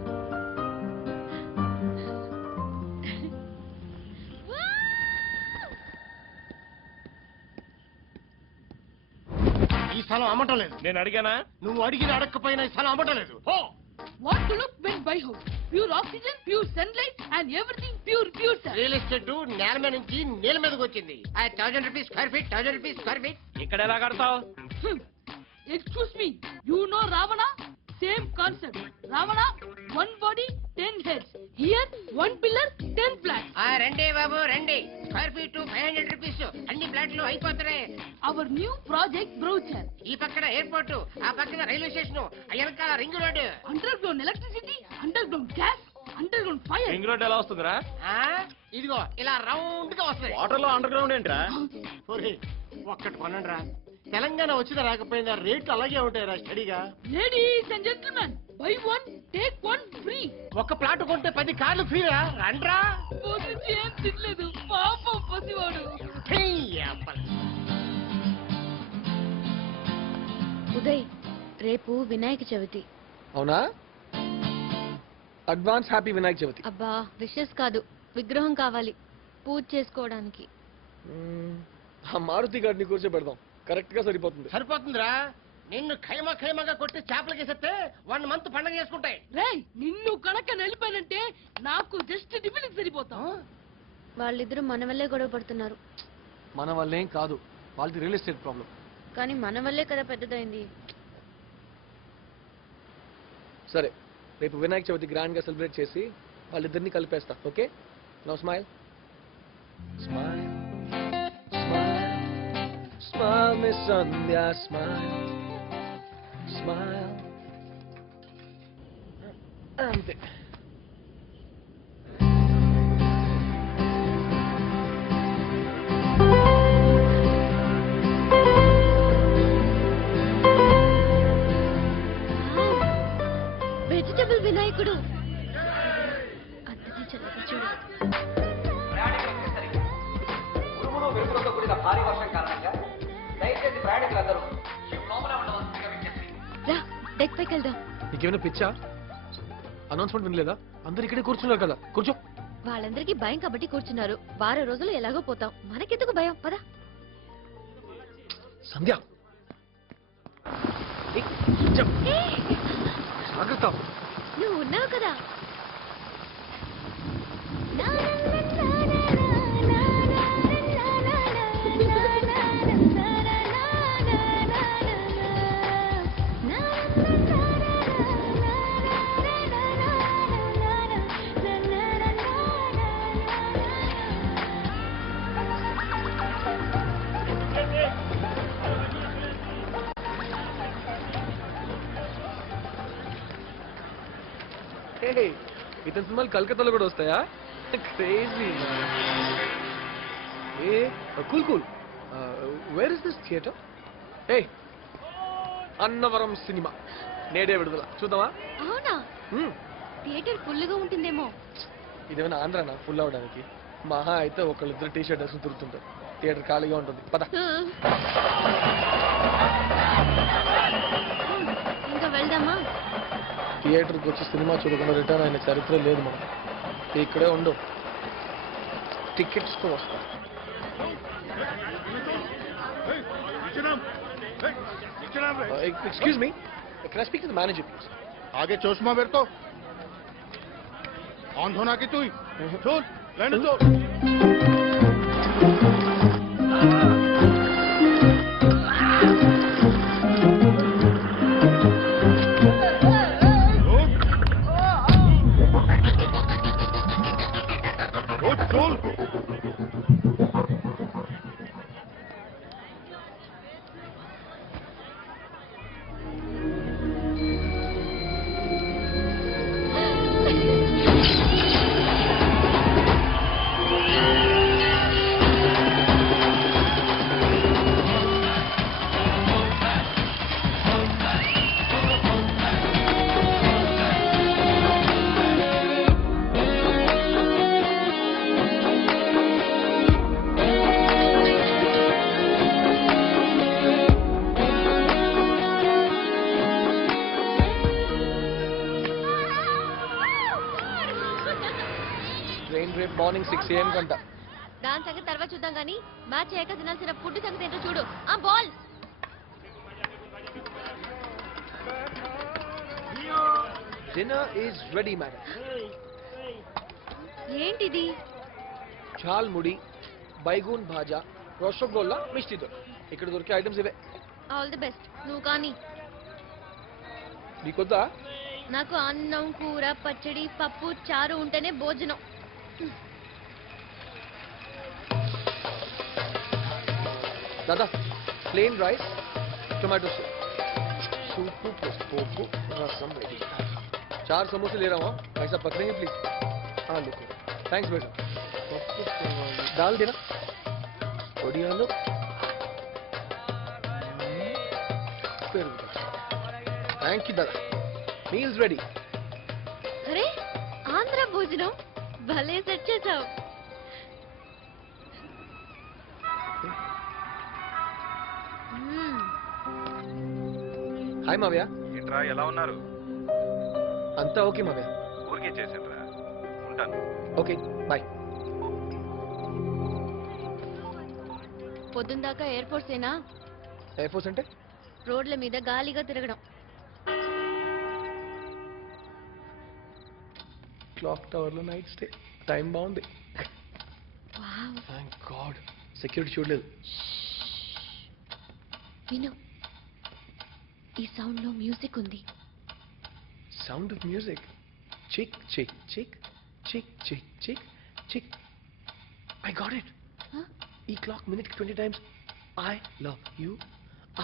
ఈ స్థలం అమ్మటం లేదు. నేను అడిగానా? నువ్వు అడిగిన అడగకపోయినా ఈ స్థలం అమ్మటం లేదు. What to look when buy house? Pure oxygen, pure sunlight and everything pure, sir. Real estate నేల మీద నుంచి నీళ్ళ మీదకి వచ్చింది. 1000 rupees square feet, 1000 rupees square feet. ఇక్కడ ఎలా కడతావు? Excuse me, you know Ravana? Same concept. Ravana, 1 body, 10 heads. Here, 1 pillar, 10 flats. రండి బాబు రండి. Square feet 500 rupees. అన్ని ఫ్లాట్లు అయిపోతున్నాయి. Our new project brochure. ఈ పక్కన ఎయిర్పోర్ట్, ఆ పక్కన రైల్వే స్టేషన్, వెనకాల ring road. Underground electricity, underground gas, underground fire. Ring road ఎలా వస్తుందిరా? ఇదిగో ఇలా రౌండ్ గా వస్తాయి. వాటర్ లో అండర్ గ్రౌండ్ ఏంట్రా? ఒక్కటి కొనండి రా. తెలంగాణ వచ్చిందా రాకపోయిందా రేట్లు అలాగే ఉంటాయి రా స్టడీగా. Ladies and gentlemen, buy 1, take 1 free. ఒక ప్లాట్ కొంటే 10 కార్లు ఫ్రీరా. రండ్రా. పోసి ఏం తినలేదు పాపం పసివాడు. ఉదయ్, రేపు వినాయక చవితి. అవునా? Advance happy Vinayaka Chavithi. అబ్బా, విషెస్ కాదు, విగ్రహం కావాలి పూజ చేసుకోవడానికి. ఆ మారుతి గారిని కూర్చోబెడదాం, కరెక్ట్ గా సరిపోతుంది. సరిపోతుందిరా. నిన్ను ఖైమా కొట్టి చేపలకి వేసేస్తే 1 మంత్ పండుగ చేసుకుంటాయి. రేయ్, నిన్ను కనుక నిలిపానంటే నాకు జస్ట్ డిఫరెన్స్ సరిపోతాం. వాళ్ళిద్దరూ మన వల్లే గొడవ పడుతున్నారు. మన వల్లేం కాదు, వాళ్ళది రియల్ ఎస్టేట్ ప్రాబ్లం. కానీ మన వల్లే కదా పెద్దదైంది. సరే, రేపు వినాయక చవితి గ్రాండ్ గా సెలబ్రేట్ చేసి వాళ్ళిద్దరిని కలిపేస్తా. Okay? No smile. Smile smile miss Sandhya, smile smile. అంతే. చూడు. ఉరుములు వెలుగులతో కూడిన భారీ వర్షం కారణంగా దయచేసి ప్రయాణికులందరూ షిప్ లోపల ఉండవలసిందిగా విజ్ఞప్తి. రా డెక్ పైకి వెళ్దాం. నీకేమైనా పిచ్చా? అనౌన్స్మెంట్ వినలేదా? అందరు ఇక్కడే కూర్చున్నారు కదా, కూర్చో. వాళ్ళందరికీ భయం కాబట్టి కూర్చున్నారు. వారం రోజులు ఎలాగో పోతాం, మనకెందుకు భయం? పద. సంధ్య ఏయ్, సంధ్య, జాగ్రత్త. నువ్వు ఉన్నావు కదా. హే, ఇతని సినిమాలు కలకత్తాలో కూడా వస్తాయా? Crazy. A cool cool. Where is this theatre? A Annavaram cinema నేడే విడుదల, చూద్దామా? అవునా? థియేటర్ ఫుల్గా ఉంటుందేమో. ఇదేమైనా ఆంధ్రానా ఫుల్ అవడానికి? మహా అయితే ఒకళ్ళిద్దరు టీ షర్ట్ వేసుకుని తిరుగుతుంటారు. థియేటర్ ఖాళీగా ఉంటుంది. పద. ఇంకా వెళ్దామా? థియేటర్కి వచ్చి సినిమా చూడకుండా రిటర్న్ అయిన చరిత్ర లేదు మనం. ఇక్కడే ఉండు, టికెట్స్తో వస్తా. Excuse me, can I speak to the manager please? आगे चश्मा बेर तो ऑन होना की तू चल लेने दो. ట్రైన్ రేపు మార్నింగ్ 6 AM కంట. దాని సంగతి తర్వాత చూద్దాం కానీ మ్యాచ్ అయ్యాక తినాల్సిన ఫుడ్ సంగతి ఏంటో చూడు. ఆ ball dinner is ready madam. ఏంటిది? చాల్ ముడి, బైగూన్ భాజా, రసగోల్లా, మిష్టి దోశ. ఇక్కడ దొరికే ఐటమ్స్ ఇవే. All the best. నువ్వు కానీ. నీకొద్దా? నాకు అన్నం, కూర, పచ్చడి, పప్పు, చారు ఉంటేనే భోజనం. దాదా plain rice, tomato soup plus पोपू रसम रेडी. 4 समोसे ले रहा हूँ, भाई साहब पकड़ेंगे प्लीज? हाँ लो, थैंक्स बेटा. दाल देना, बढ़िया लो. थैंक यू दादा. Meals ready. అరే ఆంధ్ర భోజనం భలే సెట్ చేసావు. హాయ్ మావయ్య. ఏంట్రా ఎలా ఉన్నారు? అంతా ఓకే మావయ్య. ఊరికే చేసిండ్రా, ఉంటాను. Okay bye. పొద్దున్న దాకా ఎయిర్ ఫోర్స్ ఏనా? ఎయిర్ ఫోర్స్ అంటే? రోడ్ల మీద గాలిగా తిరగడం. క్లాక్ టవర్ లో నైట్ స్టే. టైం బాగుంది. వావ్. థ్యాంక్ గాడ్ సెక్యూరిటీ చూడలేదు. విను, ఈ సౌండ్ లో మ్యూజిక్ ఉంది. Sound of music. చిక్ చిక్ చిక్ చిక్ చిక్ చిక్ చిక్. I got it. ఈ clock minute 20 times I love you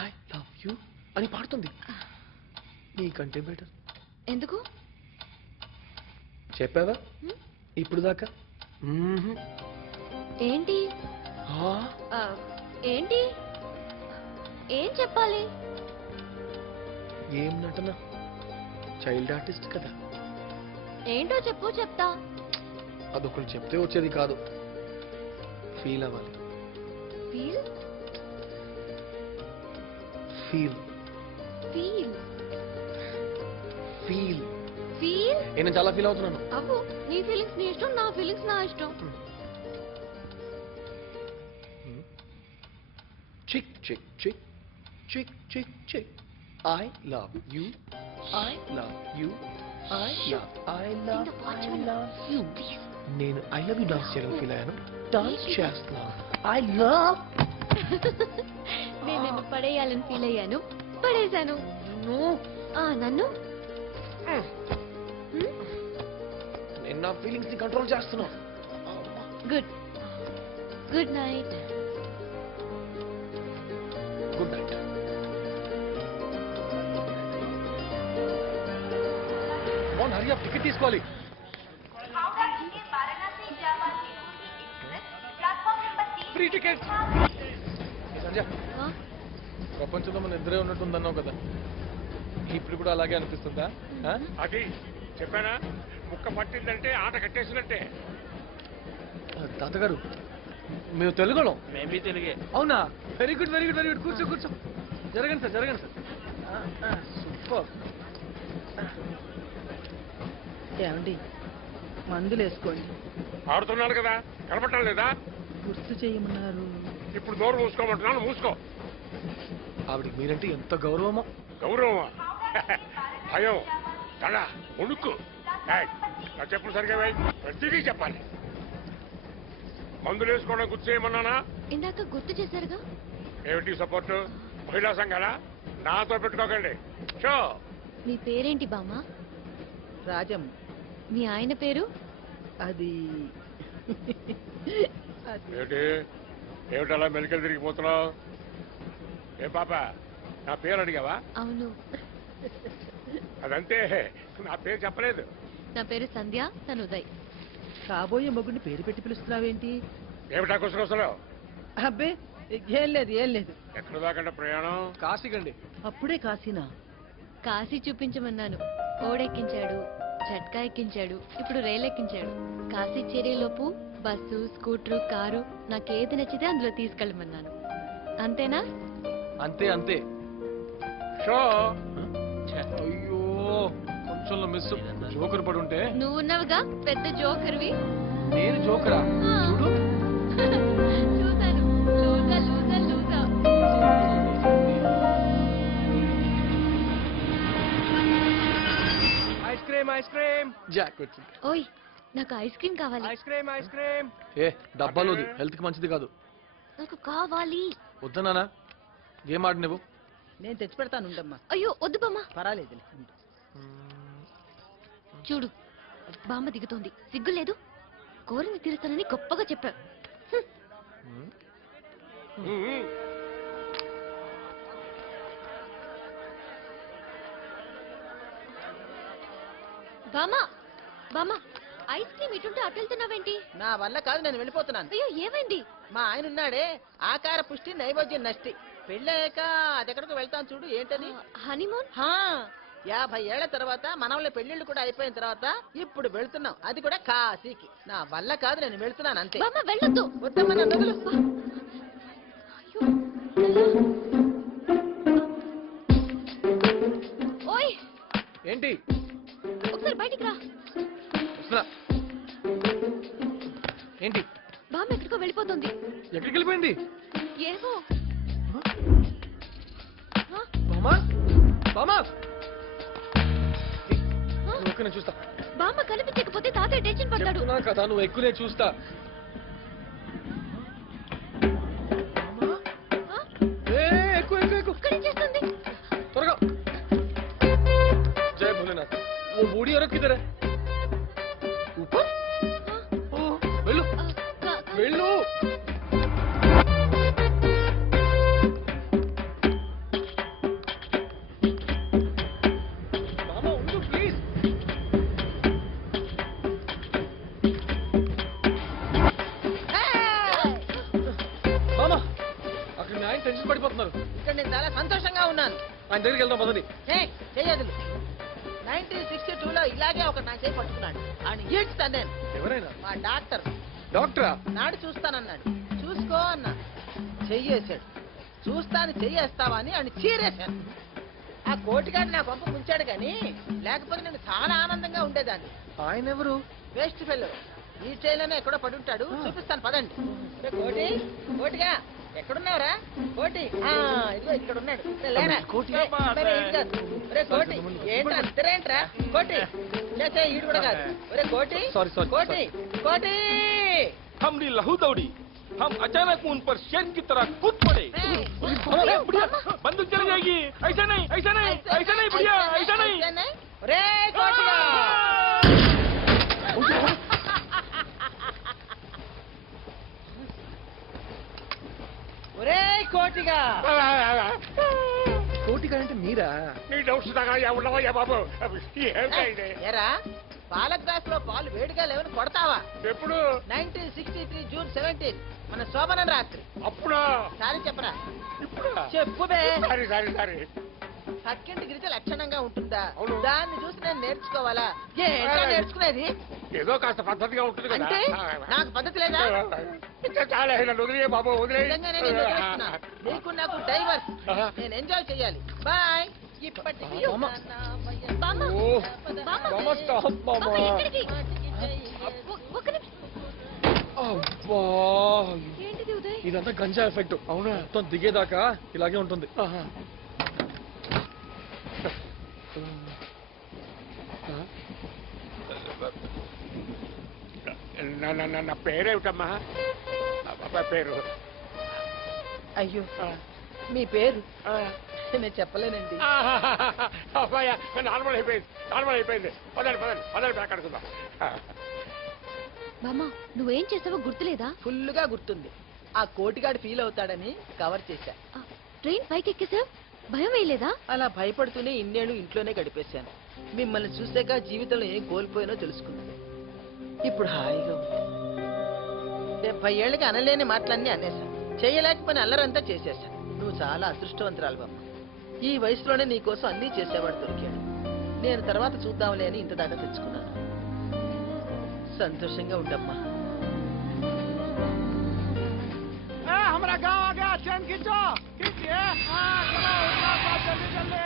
I love you అని పాడుతుంది. నీకంటే బెటర్. ఎందుకు చెప్పావా ఇప్పుడు దాకా? ఏంటి ఏంటి ఏం చెప్పాలి? ఏం నటన, చైల్డ్ ఆర్టిస్ట్ కదా. ఏంటో చెప్పు, చెప్తా. అదొకరు చెప్తే వచ్చేది కాదు, ఫీల్ అవ్వాలి. Feel feel feel feel feel నేను చాలా ఫీల్ అవుతున్నాను. అవ్వు, నీ ఫీలింగ్స్ నీ ఇష్టం, నా ఫీలింగ్స్ నా ఇష్టం. చిక్ చిక్ చిక్ చిక్ చిక్ చిక్ I love you, I love you, I love you. నేను ఐ లవ్ యూ డాన్స్ చేయాలని ఫీల్ అయ్యాను, డాన్స్ చేస్తున్నా. ఐ లవ్ నేను నిన్ను పడేయాలని ఫీల్ అయ్యాను, పడేశాను. నన్ను నేను నా ఫీలింగ్స్ ని కంట్రోల్ చేస్తున్నా. Good good night. Good night. Mohan Hari ticket తీసుకోవాలి. Free ticket. సంజయ్, ప్రపంచంలో మన ఇద్దరే ఉన్నట్టుందన్నావు కదా, ఇప్పుడు కూడా అలాగే అనిపిస్తుందా? అది చెప్పానా, ముక్క పట్టిందంటే ఆట కట్టేసినట్టే. తాతగారు, మేము తెలుగులో. మేబీ తెలుగే. అవునా? Very good very good very good. కూర్చో కూర్చో. జరగండి సార్, జరగండి సార్. సూపర్. ఏమండి, మందులు వేసుకోండి. ఆడుతున్నాను కదా, కనపడటం లేదా? గుర్తు చేయమన్నారు. ఇప్పుడు నోరు మూసుకోమంటున్నాను, మూసుకో. ఆవిడికి మీరంటే ఎంత గౌరవమో. గౌరవమా? భయం, తల, ఉణుకు. ఏయ్, నా చెప్పులు సరిగా వేయి, ప్రతిదీ చెప్పాలి. మందులు వేసుకోవడం గుర్తు చేయమన్నానా? ఇందాక గుర్తు చేశారుగా. ఏమిటి సపోర్టు? మహిళా సంఘాలా? నాతో పెట్టుకోకండి. షో. మీ పేరేంటి బామ్మ? రాజం. మీ ఆయన పేరు? అది ఏమిటి ఏమిటలా మెలికలు తిరిగిపోతున్నావు? ఏ పాప, నా పేరు అడిగావా? అవును. అదంతే, నా పేరు చెప్పలేదు. నా పేరు సంధ్య, తను ఉదయ్. కాబోయే మొగుడిని పేరు పెట్టి పిలుస్తున్నావేంటి? ఏమిటా కుసరొసలు? అబ్బే, ఏం లేదు ఏం లేదు. ఎక్కడ దాకంటే ప్రయాణం? కాశీకండి. అప్పుడే కాశీనా? కాశీ చూపించమన్నాను. ఓడెక్కించాడు, జట్కా ఎక్కించాడు, ఇప్పుడు రైలు ఎక్కించాడు. కాశీ చేరేలోపు బస్సు, స్కూటరు, కారు నాకేది నచ్చితే అందులో తీసుకెళ్ళమన్నాను. అంతేనా? అంతే అంతే. షో. అయ్యో, కొంచెం మిస్. జోకర్ పడి ఉంటే. నువ్వు ఉన్నావుగా పెద్ద జోకర్వి. నేను జోకరా? చూడు. చూసాను. లూజా లూజా లూజా. Ice cream ice cream. జాక్ వచ్చింది. ఓయ్, నాకు ఐస్ క్రీమ్ కావాలి. Ice cream ice cream. ఏ, డబ్బాలోది, హెల్త్ కి మంచిది కాదు. నాకు కావాలి. వద్దన్నానా? ఏం ఆడు నువ్వు? నేను తెచ్చి పెడతాను, ఉండమ్మా. అయ్యో వద్దు బామ్మ. పర్వాలేదు. చూడు, బామ్మ దిగుతోంది. సిగ్గులేదు? కోరిని తీరుస్తానని గొప్పగా చెప్పా. బామ్మ బామ్మ, ఐస్ క్రీమ్ ఇటుంటే అటు వెళ్తున్నావేంటి? నా వల్ల కాదు, నేను వెళ్ళిపోతున్నాను. అయ్యో ఏమైంది? మా ఆయన ఉన్నాడే, ఆకార పుష్టి నైవేద్యం నష్టి. పెళ్ళయ్యాక అదెక్కడికి వెళ్తాను చూడు. ఏంటది? హనీమూన్. 50 ఏళ్ల తర్వాత మనవళ్ళ పెళ్లిళ్ళు కూడా అయిపోయిన తర్వాత ఇప్పుడు వెళ్తున్నాం, అది కూడా కాశీకి. నా వల్ల కాదు, నేను వెళ్తున్నాను అంతే. బామ్మ వెళ్ళొద్దు. వద్దమ్మా, నన్ను వదులు. ఓయ్, ఏంటి? ఒకసారి బయటికి రా. ఏంటి? బామ్మ ఎక్కడికో వెళ్ళిపోతుంది. ఎక్కడికి వెళ్ళిపోయింది? ఏమో. బామా బామా, నేను చూస్తా. బామ్మ కనిపించకపోతే తాతయ్య టెన్షన్ పడతాడు. చెప్తున్నా కదా, నువ్వు ఎక్కువనే చూస్తా. ఎక్కువ ఎక్కువ ఎక్కువ. చేస్తుంది త్వరగా. జయ భోలేనాథ్. ఓ బూడి और किधर है? ऊपर. వెళ్ళు వెళ్ళు. బామా ఉండు ప్లీజ్. బామా, అక్కడ మీ ఆయన టెన్షన్ పడిపోతున్నారు. ఇక్కడ నేను చాలా సంతోషంగా ఉన్నాను. ఆయన దగ్గరికి వెళ్దాం పదండి. చెయ్యదులు. నా 1962లో ఇలాగే ఒక నా చేయి పట్టుకున్నాడు అని ఈడ్చుతాను నేను. ఎవరైనా మా డాక్టర్ డాక్టరా? నాడు చూస్తానన్నాడు. చూసుకో అన్నా. చెయ్యేశాడు. చూస్తాను చెయ్యేస్తావా అని ఆయన చీరేశాను. ఆ కోటిగాడు నా పంపు ముంచాడు కానీ లేకపోతే నేను చాలా ఆనందంగా ఉండేదాన్ని. ఆయన ఎవరు? Waste fellow. ఈ ట్రైన్లోనే ఎక్కడో పడి ఉంటాడు. చూపిస్తాను పదండి. రే కోటి, కోటిగా ఎక్కడున్నావురా? కోటి ఇదిగో ఇక్కడ ఉన్నాడు. లేరా? రే, ఈడు కాదు. రే కోటి, ఏంట్రా ఇద్దరేంట్రా? కోటి చేసే ఈడు కూడా కాదు. ఒరే కోటి, కోటి, కోటి. हमने लहू दौड़ी, हम अचानक उन पर शेर की तरह कूद पड़े। बुढ़िया, बंदूक चली जाएगी। ऐसा नहीं, ऐसा नहीं, ऐसा नहीं बुढ़िया, ऐसा नहीं। रे कोटिया, ఒరే కోటిగా. కోటిగా అంటే మీరా? నీ డౌట్స్ దాకా ఉండవయ్యా బాబు. ఏరా పాల గ్లాస్ లో పాలు వేడిగా లేవని కొడతావా? ఎప్పుడు? 1963 జూన్ 17 మన శోభనం రాత్రి. అప్పుడా? సారీ చెప్పరా? ఇప్పుడు చెప్పు బే. Sorry sorry sorry. పక్కింటి గిరిజ లక్షణంగా ఉంటుందా? అవును. దాన్ని చూసి నేను నేర్చుకోవాలా? ఏంటో నేర్చుకునేది? ఏదో కాస్త పద్ధతిగా ఉంటుంది కదా. అంటే నాకు పద్ధతి లేదా? ఇంకా చాలా వదిలే బాబు, వదిలే. నిజంగానే నేను వదిలేస్తున్నా. నీకు నాకు డైవర్స్. నేను ఎంజాయ్ చేయాలి. బాయ్. ఇప్పటికీ ఇదంతా గంజా ఎఫెక్ట్. అవునా? మొత్తం దిగేదాకా ఇలాగే ఉంటుంది. నా పేరేమిటమ్మా? పేరు? అయ్యో మీ పేరు నేను చెప్పలేనండి. నార్మల్ అయిపోయింది, నార్మల్ అయిపోయింది. పదండి పదండి పదండి, బ్యాక్ అడుగుదాం. బామ్మ నువ్వేం చేసావో గుర్తులేదా? ఫుల్లుగా గుర్తుంది. ఆ కోటిగాడు ఫీల్ అవుతాడని కవర్ చేశా. ట్రైన్ పైకి ఎక్కేసావు, భయం వేయలేదా? అలా భయపడుతూనే ఇన్నేళ్ళు ఇంట్లోనే గడిపేశాను. మిమ్మల్ని చూసాక జీవితంలో ఏం కోల్పోయానో తెలుసుకున్నాను. ఇప్పుడు హాయిగా ఉంది. 70 ఏళ్ళకి అనలేని మాటలన్నీ అనేశాను. చేయలేకపోయిన అల్లరంతా చేసేశాను. నువ్వు చాలా అదృష్టవంతురాలు బామ్మ. ఈ వయసులోనే నీకోసం అన్నీ చేసేవాడు దొరికాడు. నేను తర్వాత చూద్దాంలే అని ఇంత దాకా తెచ్చుకున్నాను. సంతోషంగా ఉండమ్మా. हमारा गांव आ गया, चैन खींचो, खींचिए। जल्दी जल्दी।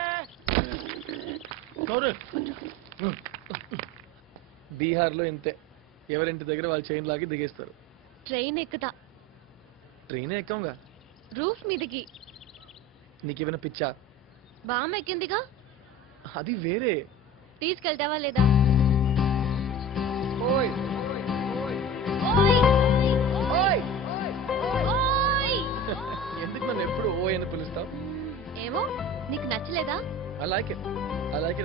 బీహార్లో ఇంతే, ఎవరింటి దగ్గర వాళ్ళ చైన్ లాగి దిగేస్తారు. ట్రైన్ ఎక్కుతా. ట్రైన్ ఎక్కంగా రూఫ్ మీదకి. నీకేమైనా పిచ్చా? బామ్మ ఎక్కిందిగా. అది వేరే. తీసుకెళ్తావా లేదా? ఓయ్ ఎందుకు నన్ను ఎప్పుడు ఓ అని పిలుస్తావు? ఏమో నీకు నచ్చలేదా? I like it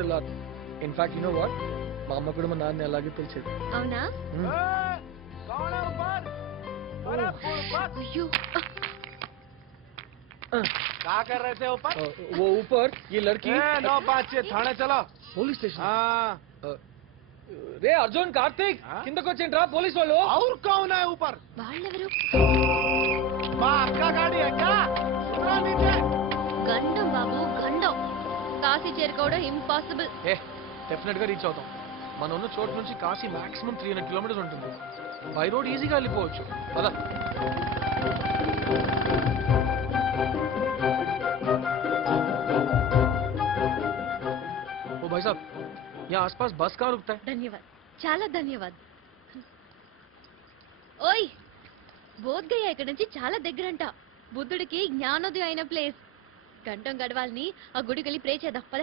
a lot. In fact, you know what? మా అమ్మ కూడా మా నాన్న అలాగే పిలిచేది. అవునా? అయ్యో क्या कर रहे थे ऊपर? वो ऊपर ये लड़की 9-5 थाने चलो. Police station. రే అర్జున్, కార్తీక్ కిందకు వచ్చేంట్రా పోలీస్ వాళ్ళు. और कौन है ऊपर? వాళ్ళెవరు? మా అక్క గాడి అక్క చూడా नीचे. గండం బాబు గండం. కాశీ చేరుకోవడం ఇంపాసిబుల్. డెఫినెట్ గా రీచ్ అవుతాం. మనం ఉన్న చోటు నుంచి కాశీ మాక్సిమం 300 కిలోమీటర్స్ ఉంటుంది. బై రోడ్ ఈజీగా వెళ్ళిపోవచ్చు. పద. ఓ భాయ్ సాబ్, यहाँ आसपास बस कहाँ रुकता है? ధన్యవాద్, చాలా ధన్యవాద్. ఓయ్ బోధ్గయ ఇక్కడ నుంచి చాలా దగ్గరంట. బుద్ధుడికి జ్ఞానోదయం అయిన ప్లేస్. గంటం గడవాలని ఆ గుడికి వెళ్ళి ప్రే చేద్దాం పద.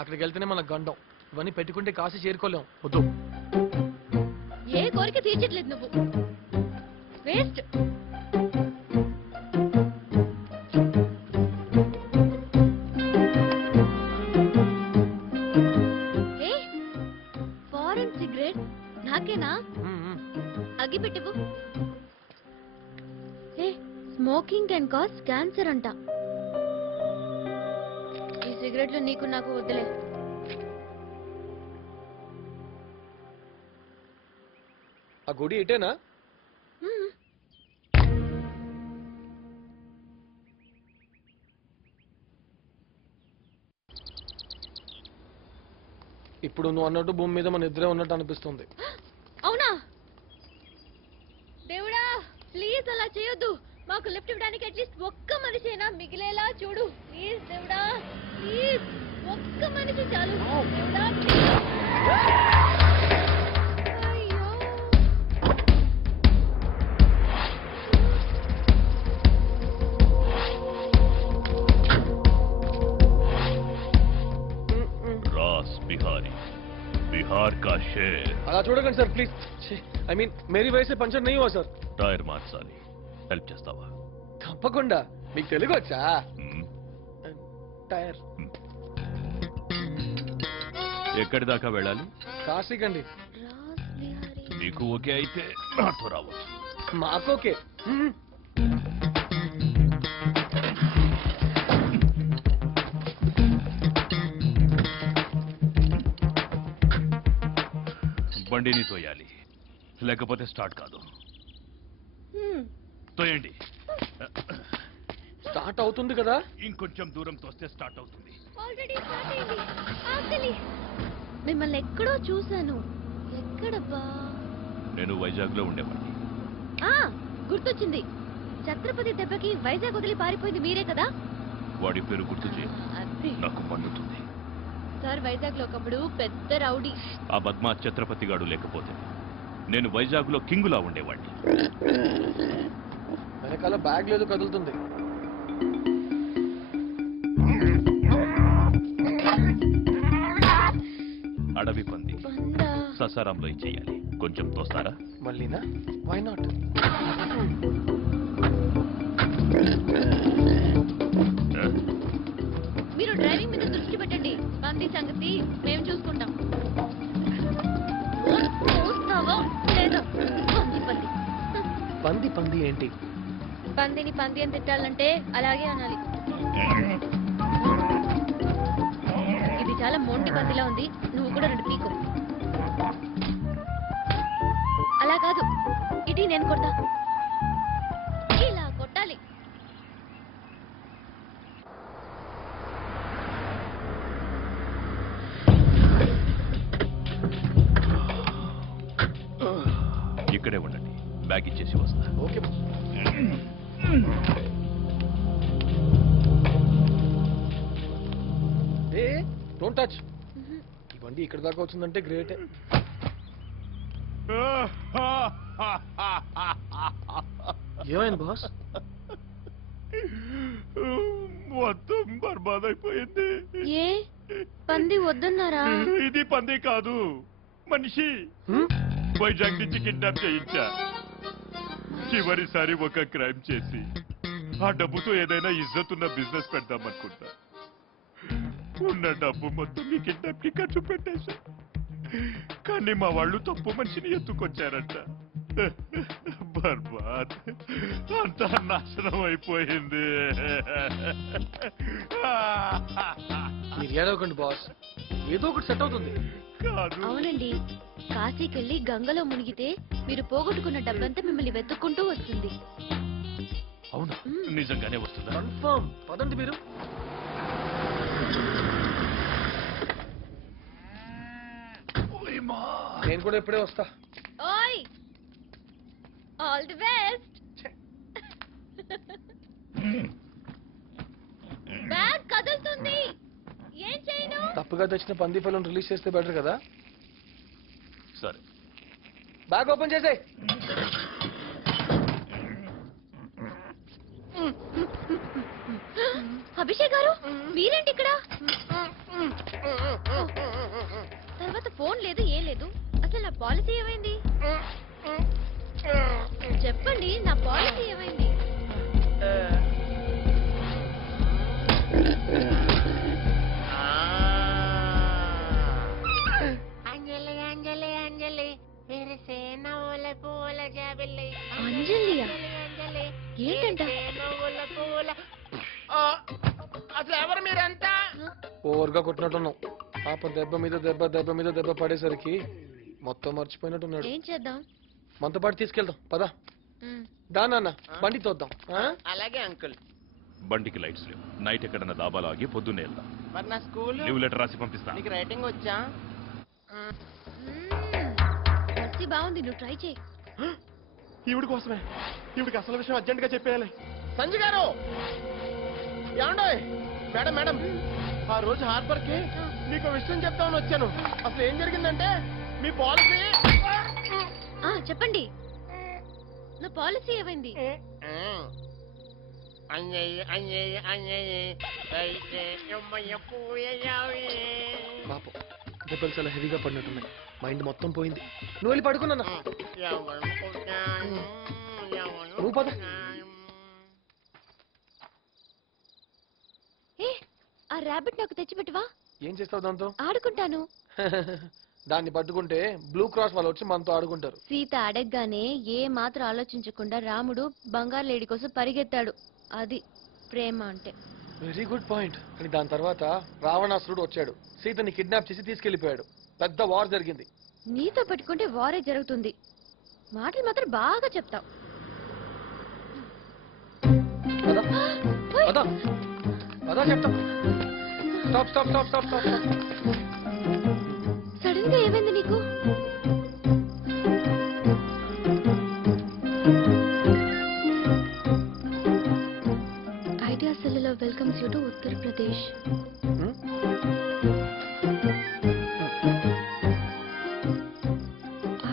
అక్కడికి వెళ్తేనే మనకు గండం. ఇవన్నీ పెట్టుకుంటే కాశీ చేరుకోలేం. వద్దు. ఏ కోరిక తీర్చట్లేదు నువ్వు. వేస్ట్. ఫారెన్ సిగరెట్ నాకేనా? అగ్గి పెట్టివు. స్మోకింగ్ కెన్ కాజ్ క్యాన్సర్ అంట. ఈ సిగరెట్లు నీకు నాకు వద్దులే. ఆ గుడి ఇటేనా? ఈ ఇప్పుడు నువ్వు అన్నట్టు భూమి మీద మన ఇద్దరే ఉన్నట్టు అనిపిస్తుంది. అవునా? దేవుడా ప్లీజ్ అలా చేయొద్దు. మాకు లిఫ్ట్ ఇవ్వడానికి అట్లీస్ట్ ఒక్క మనిషైనా మిగిలేలా చూడు ప్లీజ్ దేవుడా, ప్లీజ్ ఒక్క మనిషి చాలు దేవుడా, ప్లీజ్. అయ్యో रास बिहारी बिहार का शेर అలా చూడకండి సార్ ప్లీజ్. ఐ మీన్ మేరీ వయసే పంచర్ నయ్యి హువా సార్. టైర్ మార్చాలి, హెల్ప్ చేస్తావా? తప్పకుండా. మీకు తెలుగు వచ్చా? టైర్. ఎక్కడి దాకా వెళ్ళాలి? కాశీకండి. నీకు ఓకే అయితే నాతో రావచ్చు. మాకు ఓకే. బండిని తోయాలి, లేకపోతే స్టార్ట్ కాదు. తోయండి. స్టార్ట్ అవుతుంది కదా? ఇంకొంచెం దూరం తోస్తే స్టార్ట్ అవుతుంది. ఆల్రెడీ స్టార్ట్ అయింది. ఆకలి. మిమ్మల్ని ఎక్కడో చూశాను. ఎక్కడబ్బా? నేను వైజాగ్ లో ఉండేవాడిని. గుర్తొచ్చింది. ఛత్రపతి దెబ్బకి వైజాగ్ వదిలి పారిపోయింది మీరే కదా? వాడి పేరు గుర్తు చేయి, అదే. నాకు మండుతుంది. సార్ వైజాగ్ లో ఒకప్పుడు పెద్ద రౌడీ. ఆ బద్మా ఛత్రపతి గాడు లేకపోతే నేను వైజాగ్ లో కింగులా ఉండేవాడిని. వెనకాల బ్యాగ్ లేదు, కదులుతుంది. అడవి పంది ససారాంలో ఇచ్చేయాలి. కొంచెం తోస్తారా? మళ్ళీనా? Why not? మీరు డ్రైవింగ్ మీద దృష్టి పెట్టండి. పంది సంగతి మేము చూసుకుంటాం. చూస్తావా లేదా? పంది పంది పంది పంది ఏంటి? పందిని పంది అని తిట్టాలంటే అలాగే అనాలి. ఇది చాలా మొండి పందిలా ఉంది. నువ్వు కూడా రెండు పీకో. అలా కాదు, ఇటీ నేను కొడతా. ఇలా కొట్టాలి. ఇక్కడే ఉండండి, బ్యాగ్ ఇచ్చేసి వస్తా. ఓకే. A don't touch. ఈ బండి ఇక్కడ దాకా వచ్చిందంటే గ్రేటే. ఏమైంది బాస్? మొత్తం బర్బాద్ అయిపోయింది. ఏ పంది వద్దన్నారా? ఇది పంది కాదు, మనిషి. వైజాగ్ నుంచి కిడ్నాప్ చేయించా. చివరిసారి ఒక క్రైమ్ చేసి ఆ డబ్బుతో ఏదైనా ఇజ్జతున్న బిజినెస్ పెడదామనుకుంటా. ఉన్న డబ్బు మొత్తం ఈ కిడ్నాప్ కి ఖర్చు పెట్టేశా. కానీ మా వాళ్ళు తప్పు మనిషిని ఎత్తుకొచ్చారంట. బర్బాద్, అంతా నాశనం అయిపోయింది. మీరు ఏడవకండి బాస్, ఏదో ఒకటి సెట్ అవుతుంది. అవునండి, కాశీకెళ్ళి గంగలో మునిగితే మీరు పోగొట్టుకున్న డబ్బంతా మిమ్మల్ని వెతుక్కుంటూ వస్తుంది. అవునా? నిజంగానే వస్తుందా? కన్ఫర్మ్. పదండి మీరు. నేను కూడా ఇప్పుడే వస్తా. ఓయ్, ఆల్ ది బెస్ట్. బ్యాగ్ కదులుతుంది. ఏం చేయను? తప్పుగా తెచ్చిన పంది పిల్లని రిలీజ్ చేస్తే బెటర్ కదా? సరే, బ్యాగ్ ఓపెన్ చేసే. అభిషేక్ గారు, మీరేంటి ఇక్కడ? తర్వాత ఫోన్ లేదు, ఏం లేదు. అసలు నా పాలసీ ఏమైంది? చెప్పండి, నా పాలసీ ఏమైంది? అంజలియా? ఏంటంట? అసలు ఎవరు మీరంతా? ఓవర్గా కొట్టినట్టున్నావు. పాప దెబ్బ మీద దెబ్బ దెబ్బ మీద దెబ్బ పడేసరికి మొత్తం మర్చిపోయినట్టున్నాడు. ఏం చేద్దాం? మనతో పాటు తీసుకెళ్దాం పదా. దా నాన్న, బండి తోద్దాం. అలాగే అంకుల్. బండికి లైట్స్ లేవు. నైట్ ఎక్కడన్నా దాబాలో ఆగి పొద్దున్నే వెళ్దాం. మరి నా స్కూల్ లీవ్ లెటర్ రాసి పంపిస్తా. నీకు రైటింగ్ వచ్చా? పాలసీ బాగుంది, నువ్వు ట్రై చేయి. ఈవిడ కోసమే. ఈవిడికి అసలు విషయం అర్జెంట్ గా చెప్పేయాలి. సంజయ్ గారు, ఏమండో? మేడం మేడం, ఆ రోజు హార్బర్ కి మీకు విషయం చెప్తామని వచ్చాను. అసలు ఏం జరిగిందంటే మీ పాలసీ. చెప్పండి, నా పాలసీ ఏమైంది? పాపం దెబ్బలు చాలా హెవీగా పడినట్టున్నాయి. మైండ్ మొత్తం పోయింది. నువ్వు వెళ్ళి పడుకున్నా. నువ్వు పద. ఆ ర్యాబిట్ నాకు తెచ్చిపెట్టువా. ఏం చేస్తావు దాంతో? ఆడుకుంటాను. దాన్ని పట్టుకుంటే బ్లూ క్రాస్ వాళ్ళు వచ్చి మనతో ఆడుకుంటారు. సీత అడగగానే ఏ మాత్రం ఆలోచించకుండా రాముడు బంగారు లేడి కోసం పరిగెత్తాడు. అది ప్రేమ అంటే. Very good point. కానీ దాని తర్వాత రావణాసురుడు వచ్చాడు, సీతని కిడ్నాప్ చేసి తీసుకెళ్లిపోయాడు. పెద్ద వార్ జరిగింది. నీతో పెట్టుకుంటే వారే జరుగుతుంది. మాటలు మాత్రం బాగా చెప్తావు. అదా చెప్తా. Stop stop stop stop stop. Sudden గా ఏమైంది నీకు? Idea cellular welcomes you to Uttar Pradesh.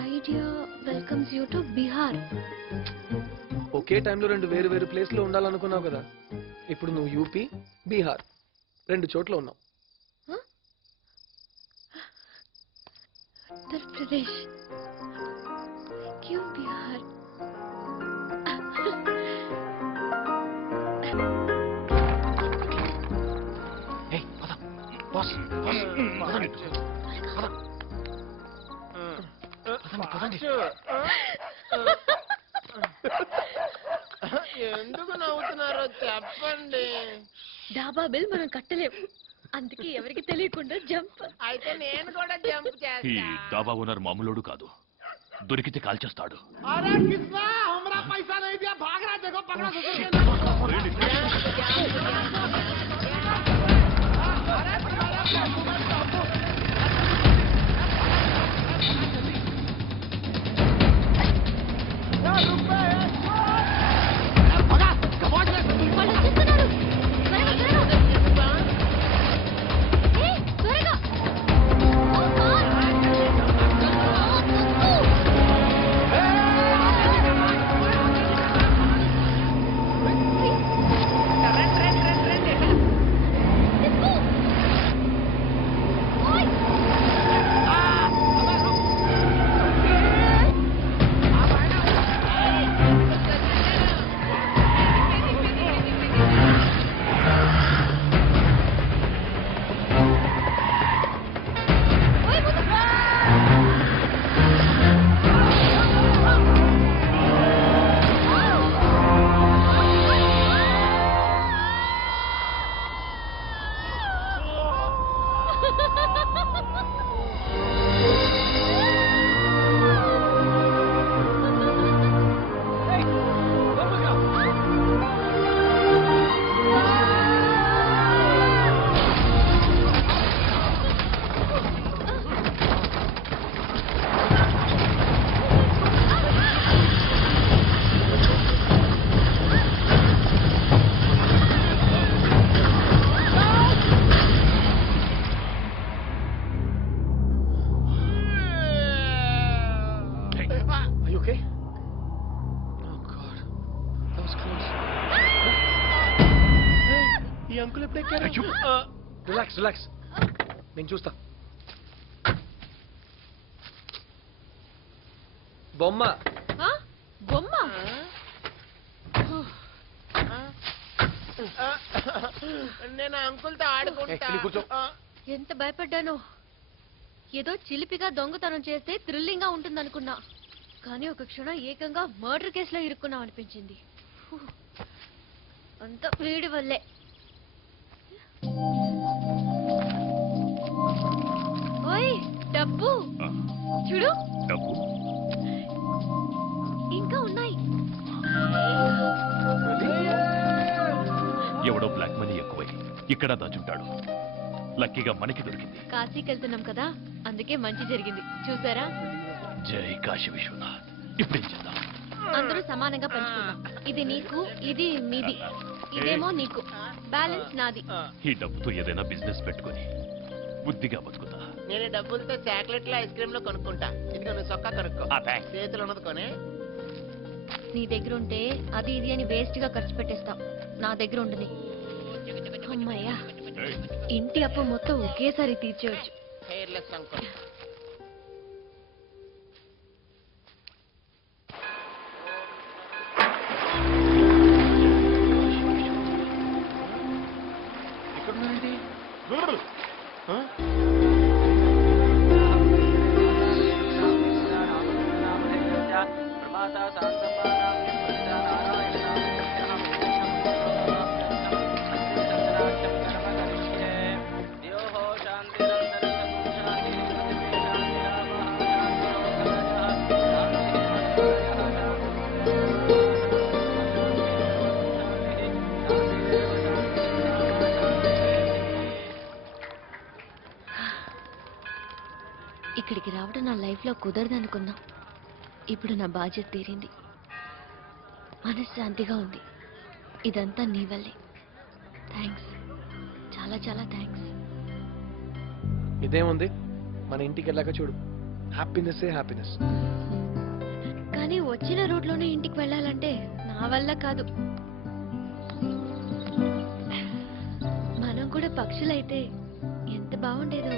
Idea welcomes you to Bihar. ఒకే టైంలో రెండు వేరు వేరు ప్లేస్ లో ఉండాలనుకున్నావు కదా. ఇప్పుడు నువ్వు యూపీ, బీహార్ రెండు చోట్ల ఉన్నావు. ఉత్తరప్రదేశ్, క్యూ బిహార్. ఎందుకు నవ్వుతున్నారో చెప్పండి. డాబా బిల్ మనం కట్టలేం, అందుకే ఎవరికి తెలియకుండా జంప్. అయితే నేను కూడా జంప్ ఈ చేస్తా. డాబా ఓనర్ మామూలుడు కాదు, దొరికితే కాల్చేస్తాడు. अरे किसना हमरा पैसा नहीं दिया, भाग रहा, देखो पकड़ा అంకుల్ ఎప్పుడు ఎక్కారు? రిలాక్స్ రిలాక్స్, నేను చూస్తా. బొమ్మ బొమ్మ? నేను అంకుల్తో ఆడుకుంటా. ఎంత భయపడ్డాను. ఏదో చిలిపిగా దొంగతనం చేస్తే థ్రిల్లింగ్ గా ఉంటుందనుకున్నా, కానీ ఒక క్షణం ఏకంగా మర్డర్ కేసులో ఇరుక్కున్నాం అనిపించింది. అంత వీడి వల్లే. ఓయ్ డబ్బు చూడు, డబ్బు ఇంకా ఉన్నాయి. ఎవడో బ్లాక్ మనీ ఎక్కువై ఇక్కడ దాచుంటాడు. లక్కీగా మనకి దొరికింది. కాశీకి వెళ్తున్నాం కదా, అందుకే మంచి జరిగింది. చూసారా? జై కాశీ విశ్వనాథ్. ఇప్పుడు ఏం చేద్దాం? అందరూ సమానంగా పంచుకుందాం. ఇది నీకు, ఇది నీది, ఇదేమో నీకు, బ్యాలెన్స్ నాది. ఈ డబ్బుతో ఏదైనా బిజినెస్ పెట్టుకొని బుద్ధిగా బతుకుతా. నేను డబ్బులతో చాక్లెట్లు ఐస్ క్రీమ్ లో కొనుక్కుంటా. ఇదిగో నువ్వు సొక్కా కొనుక్కో. చేతులు ఉన్నది కొనే. నీ దగ్గర ఉంటే అది ఇది అని వేస్ట్ గా ఖర్చు పెట్టేస్తావు. నా దగ్గర ఉండని. అమ్మయ్యా, ఇంటి అప్పు మొత్తం ఒకేసారి తీర్చేయచ్చు. హెయిర్లెస్ అనుకో. ఇక్కడికి రావడం నా లైఫ్లో కుదరదనుకున్నా. ఇప్పుడు నా బాధ్యత తీరింది. మనశ్శాంతిగా ఉంది. ఇదంతా నీ వల్లే. థ్యాంక్స్, చాలా చాలా థ్యాంక్స్. ఇదేముంది, మన ఇంటికి వెళ్ళాక చూడు, హ్యాపీనెస్ హ్యాపీనెస్. కానీ వచ్చిన రూట్లోనే ఇంటికి వెళ్ళాలంటే నా వల్ల కాదు. మనం కూడా పక్షులైతే ఎంత బాగుండేదో.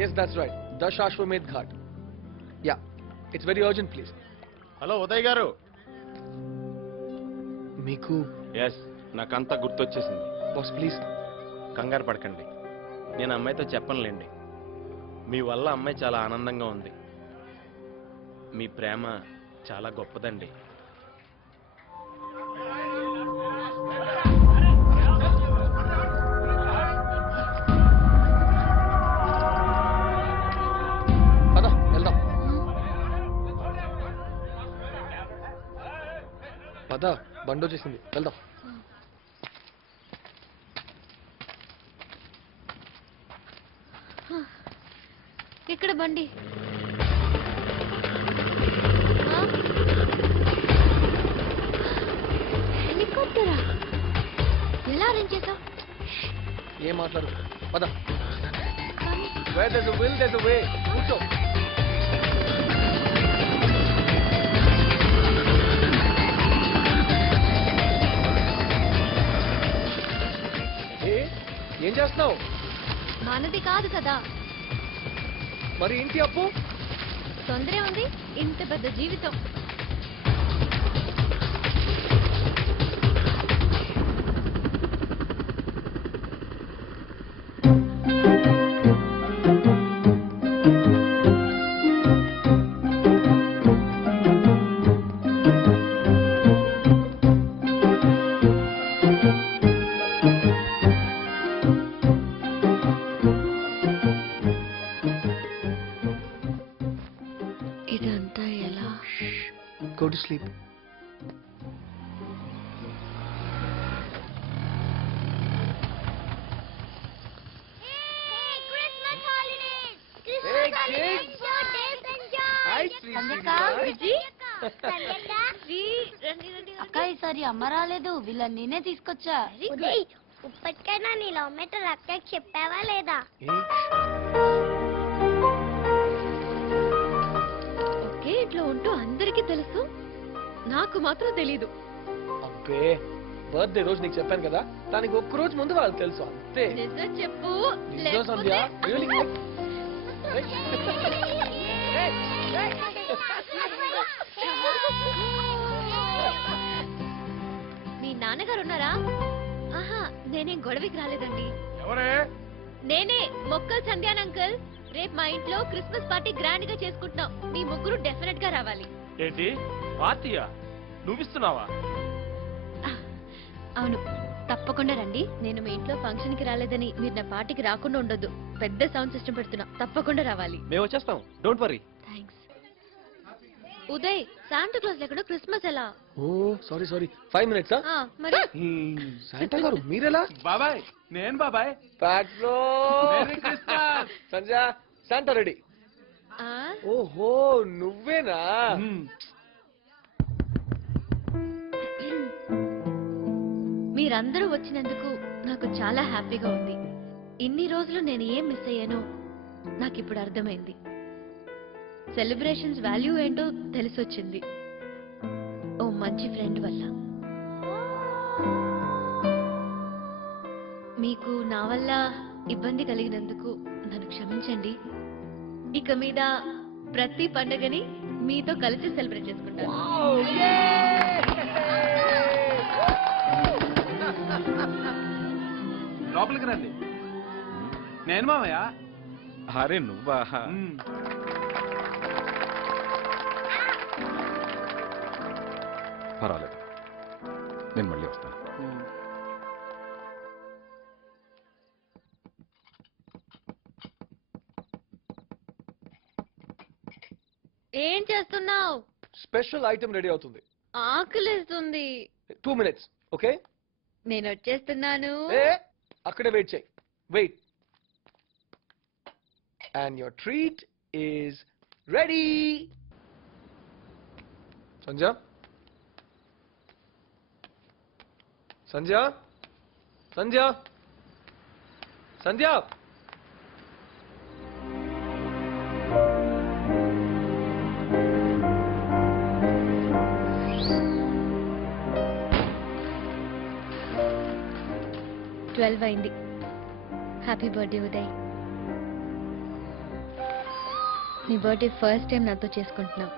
Yes, that's right. Dashashwamedh Ghat. Yeah, it's very urgent, please. Hello Uday గారు. మీకు ఎస్, నాకంతా గుర్తొచ్చేసింది. బాస్ ప్లీజ్ కంగారు పడకండి, నేను అమ్మాయితో చెప్పనులేండి. మీ వల్ల అమ్మాయి చాలా ఆనందంగా ఉంది. మీ ప్రేమ చాలా గొప్పదండి. పద వెళ్దాం. పద, బండి వచ్చేసింది, వెళ్దాం. ఇక్కడ బండి. హెలికాప్టరా? ఎలా అరేంజ్ చేసావు? ఏం మాట్లాడు, పద. Where there's a will, there's a way. కూర్చో. ఏం చేస్తున్నావు? మనది కాదు కదా. మరి ఇంటి అప్పు? తొందరే ఉంది, ఇంత పెద్ద జీవితం. ఇదంతా ఎలా? Go to sleep. అక్క ఈసారి అమ్మ రాలేదు, వీళ్ళని నేనే తీసుకొచ్చా. ఇప్పటికైనా నీ లవ్ మ్యాటర్ అక్కకి చెప్పావా లేదా? ఒకే ఇంట్లో ఉంటూ అందరికీ తెలుసు, నాకు మాత్రం తెలీదు. అబ్బే, బర్త్డే రోజు నీకు చెప్పాను కదా, దానికి ఒక్క రోజు ముందు వాళ్ళకి తెలుసు, అంతే. నిజం చెప్పు. నిజం సంధ్య. Really? మీ నాన్నగారు ఉన్నారా? ఆహా, నేనేం గొడవకి రాలేదండి. ఎవరే? నేనే, మొక్కల్ సంధ్యాన్ అంకుల్. రేపు మా ఇంట్లో క్రిస్మస్ పార్టీ గ్రాండ్ గా చేసుకుంటున్నాం. మీ ముగ్గురు డెఫినెట్ గా రావాలి. ఏంటి పార్టీయా? నువ్విస్తున్నావా? అవును, తప్పకుండా రండి. నేను మీ ఇంట్లో ఫంక్షన్ కి రాలేదని మీరు నా పార్టీకి రాకుండా ఉండొద్దు. పెద్ద సౌండ్ సిస్టమ్ పెడుతున్నా, తప్పకుండా రావాలి. మేము వచ్చేస్తాం, don't worry. Thanks. Uday Santa Claus ఎక్కడో క్రిస్మస్ ఎలా ఓ సారీ 5 మినిట్స్ మరి శాంటా గారు మీరెలా? బాబాయ్ నేను బాబాయ్. ప్యాట్రో Merry Christmas. Sanjay Santa ready. ఆ ఓహో నువ్వేనా? మీరందరూ వచ్చినందుకు నాకు చాలా హ్యాపీగా ఉంది. ఇన్ని రోజులు నేను ఏం మిస్ అయ్యానో నాకు ఇప్పుడు అర్థమైంది. సెలబ్రేషన్స్ వాల్యూ ఏంటో తెలిసొచ్చింది ఓ మంచి ఫ్రెండ్ వల్ల. మీకు నా వల్ల ఇబ్బంది కలిగినందుకు నన్ను క్షమించండి. ఇక మీద ప్రతి పండుగని మీతో కలిసి సెలబ్రేట్ చేసుకుంటాను. లోపలికి రండి. నేను మామయ్య. అరే నువ్వా? పర్వాలేదు, నేను మళ్ళీ వస్తాను. ఏం చేస్తున్నావు? స్పెషల్ ఐటమ్ రెడీ అవుతుంది. ఆకలిస్తుంది. 2 మినిట్స్ ఓకే? నేను వచ్చేస్తున్నాను. అక్కడే వెయిట్ చేయి. Wait. And your treat is ready. Sanjay Sandhya Sandhya Sandhya అయింది. Happy birthday Uday. నీ బర్త్డే ఫస్ట్ టైం నాతో చేసుకుంటున్నావు.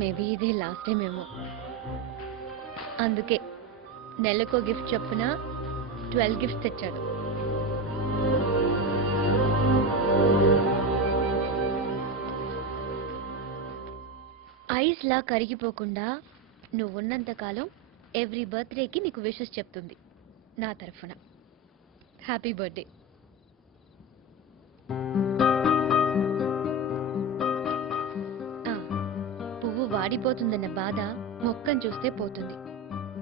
మేబీ ఇదే లాస్ట్ టైం ఏమో. అందుకే నెలకో గిఫ్ట్ చొప్పున 12 గిఫ్ట్స్ తెచ్చాడు. ఐస్ లా కరిగిపోకుండా నువ్వున్నంతకాలం ఎవ్రీ బర్త్డేకి నీకు విషెస్ చెప్తుంది నా తరఫున. Happy birthday. పువ్వు వాడిపోతుందన్న బాధ మొక్కను చూస్తే పోతుంది.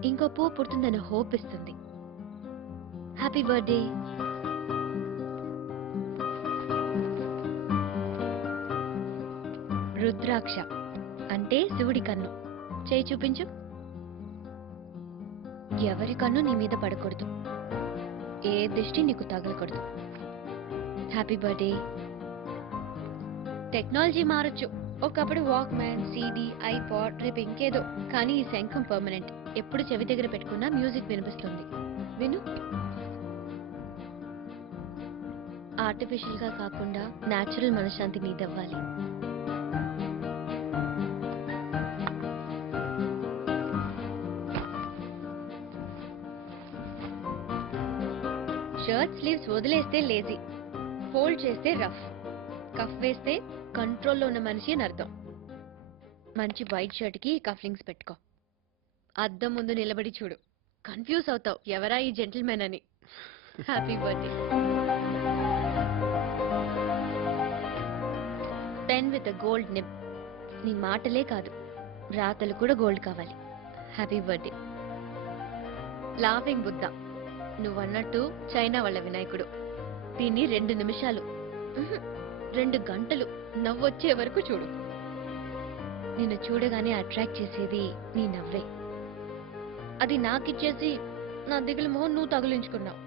ఇంకో పువ్వు పుడుతుందన్న హోప్ ఇస్తుంది. Happy birthday. రుద్రాక్ష అంటే శివుడి కన్ను. చేయి చూపించు. ఎవరి కన్ను నీ మీద పడకూడదు. ఏ దృష్టి నీకు తగలకూడదు. Happy birthday. టెక్నాలజీ మారచ్చు. ఒకప్పుడు వాక్మ్యాన్, సీడీ, ఐపాడ్, రేపు ఇంకేదో. కానీ ఈ శంఖం పర్మనెంట్. ఎప్పుడు చెవి దగ్గర పెట్టుకున్నా మ్యూజిక్ వినిపిస్తుంది. విను. ఆర్టిఫిషియల్ గా కాకుండా న్యాచురల్ మనశ్శాంతి నీదవ్వాలి. షర్ట్ స్లీవ్స్ వదిలేస్తే లేజీ, ఫోల్డ్ చేస్తే రఫ్, కఫ్ వేస్తే కంట్రోల్లో ఉన్న మనిషి అని అర్థం. మంచి వైట్ షర్ట్ కి కఫ్లింగ్స్ పెట్టుకో. అద్దం ముందు నిలబడి చూడు. కన్ఫ్యూజ్ అవుతావు ఎవరా ఈ జెంటిల్మెన్ అని. Happy birthday. Pen with gold nib. నీ మాటలే కాదు రాతలు కూడా గోల్డ్ కావాలి. Happy birthday. లాఫింగ్ బుద్ధ. నువ్వన్నట్టు చైనా వాళ్ళ వినాయకుడు. దీన్ని 2 నిమిషాలు 2 గంటలు నవ్వొచ్చే వరకు చూడు. నిన్ను చూడగానే అట్రాక్ట్ చేసేది నీ నవ్వే. అది నాకిచ్చేసి నా దిగులు మొహం నువ్వు తగిలించుకున్నావు.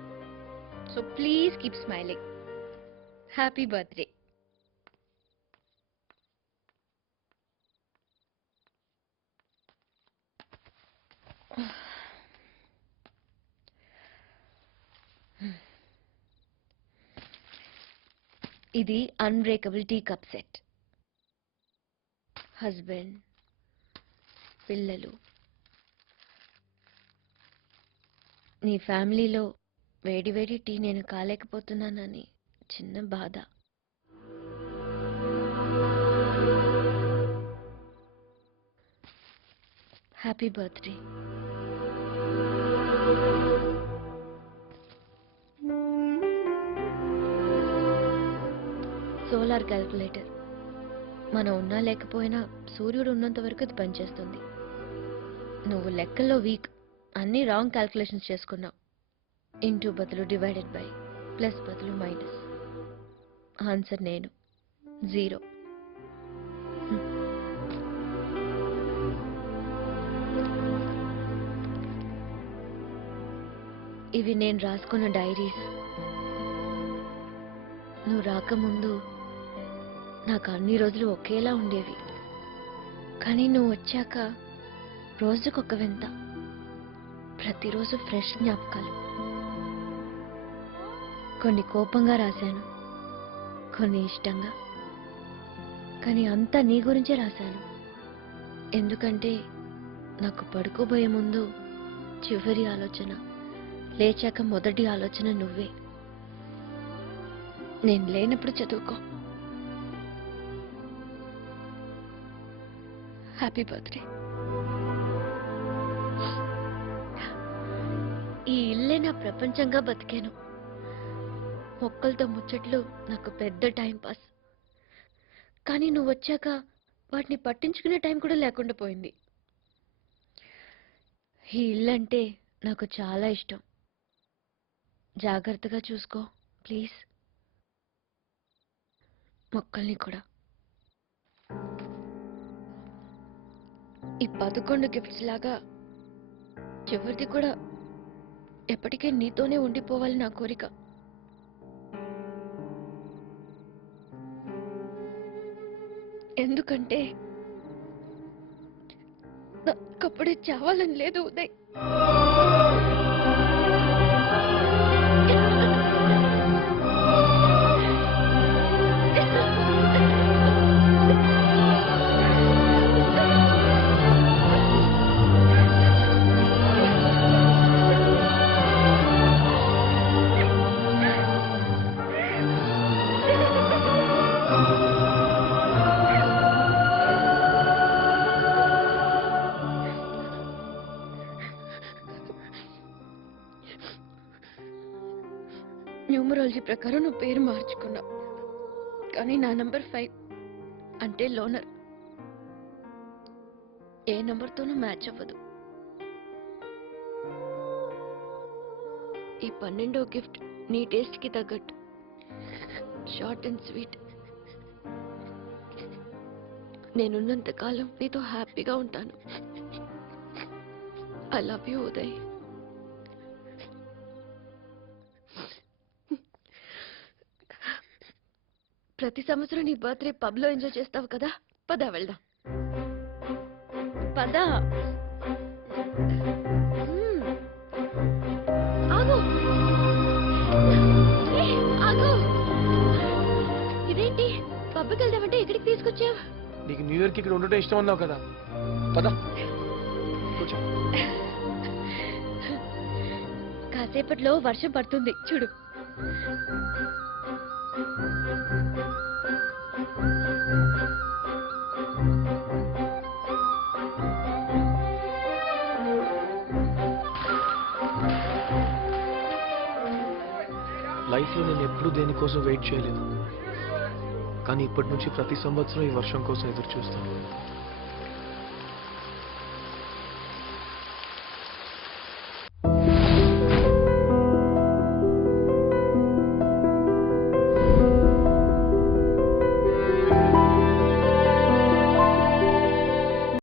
So please keep smiling. Happy birthday. ఇది unbreakable tea cup set. Husband, పిల్లలు, నీ ఫ్యామిలీలో వేడి వేడి టీ నేను కాలేకపోతున్నానని చిన్న బాధ. Happy birthday. Solar calculator. మనం ఉన్నా లేకపోయినా సూర్యుడు ఉన్నంత వరకు అది పనిచేస్తుంది. నువ్వు లెక్కల్లో వీక్, అన్ని రాంగ్ క్యాల్కులేషన్స్ చేసుకున్నావు. ఇంటూ బదులు డివైడెడ్ బై, ప్లస్ బదులు మైనస్. ఆన్సర్ నేను 0. ఇవి నేను రాసుకున్న డైరీస్. నువ్వు రాకముందు నాకు అన్ని రోజులు ఒకేలా ఉండేవి, కానీ నువ్వు వచ్చాక రోజుకొక వింత, ప్రతిరోజు ఫ్రెష్ జ్ఞాపకాలు. కొన్ని కోపంగా రాశాను, కొన్ని ఇష్టంగా, కానీ అంతా నీ గురించే రాశాను. ఎందుకంటే నాకు పడుకోబోయే ముందు చివరి ఆలోచన, లేచాక మొదటి ఆలోచన నువ్వే. నేను లేనప్పుడు చదువుకో. Happy birthday. ఈ ఇల్లే నా ప్రపంచంగా బతికాను. మొక్కలతో ముచ్చట్లు నాకు పెద్ద టైం పాస్. కానీ నువ్వు వచ్చాక వాటిని పట్టించుకునే టైం కూడా లేకుండా పోయింది. ఈ ఇల్లంటే నాకు చాలా ఇష్టం. జాగ్రత్తగా చూసుకో ప్లీజ్. మొక్కల్ని కూడా. ఈ 11 గిఫ్ట్స్ లాగా చివరిది కూడా ఎప్పటికీ నీతోనే ఉండిపోవాలి నా కోరిక. ఎందుకంటే నాకప్పుడే చావాలని లేదు ఉదయ్. న్యూమరాలజీ ప్రకారం నువ్వు పేరు మార్చుకున్నావు, కానీ నా నంబర్ 5 అంటే లోనర్. ఏ నంబర్తోనూ మ్యాచ్ అవ్వదు. ఈ 12వ గిఫ్ట్ నీ టేస్ట్ కి తగ్గట్టు, షార్ట్ అండ్ స్వీట్. నేనున్నంత కాలం నీతో హ్యాపీగా ఉంటాను. I love you Uday. ప్రతి సంవత్సరం నీ బర్త్డే పబ్ లో ఎంజాయ్ చేస్తావు కదా, పద వెళ్దాం. పద. ఆగు. ఆగు. ఇదేంటి పబ్కి వెళ్దామంటే ఇక్కడికి తీసుకొచ్చావు? నీకు న్యూ ఇయర్కి ఇక్కడ ఉండటం ఇష్టం అన్నావు కదా, పద కూర్చో. కాసేపట్లో వర్షం పడుతుంది చూడు. లైఫ్లో నేను ఎప్పుడూ దేనికోసం వెయిట్ చేయలేదు, కానీ ఇప్పటి నుంచి ప్రతి సంవత్సరం ఈ వర్షం కోసం ఎదురు చూస్తాను.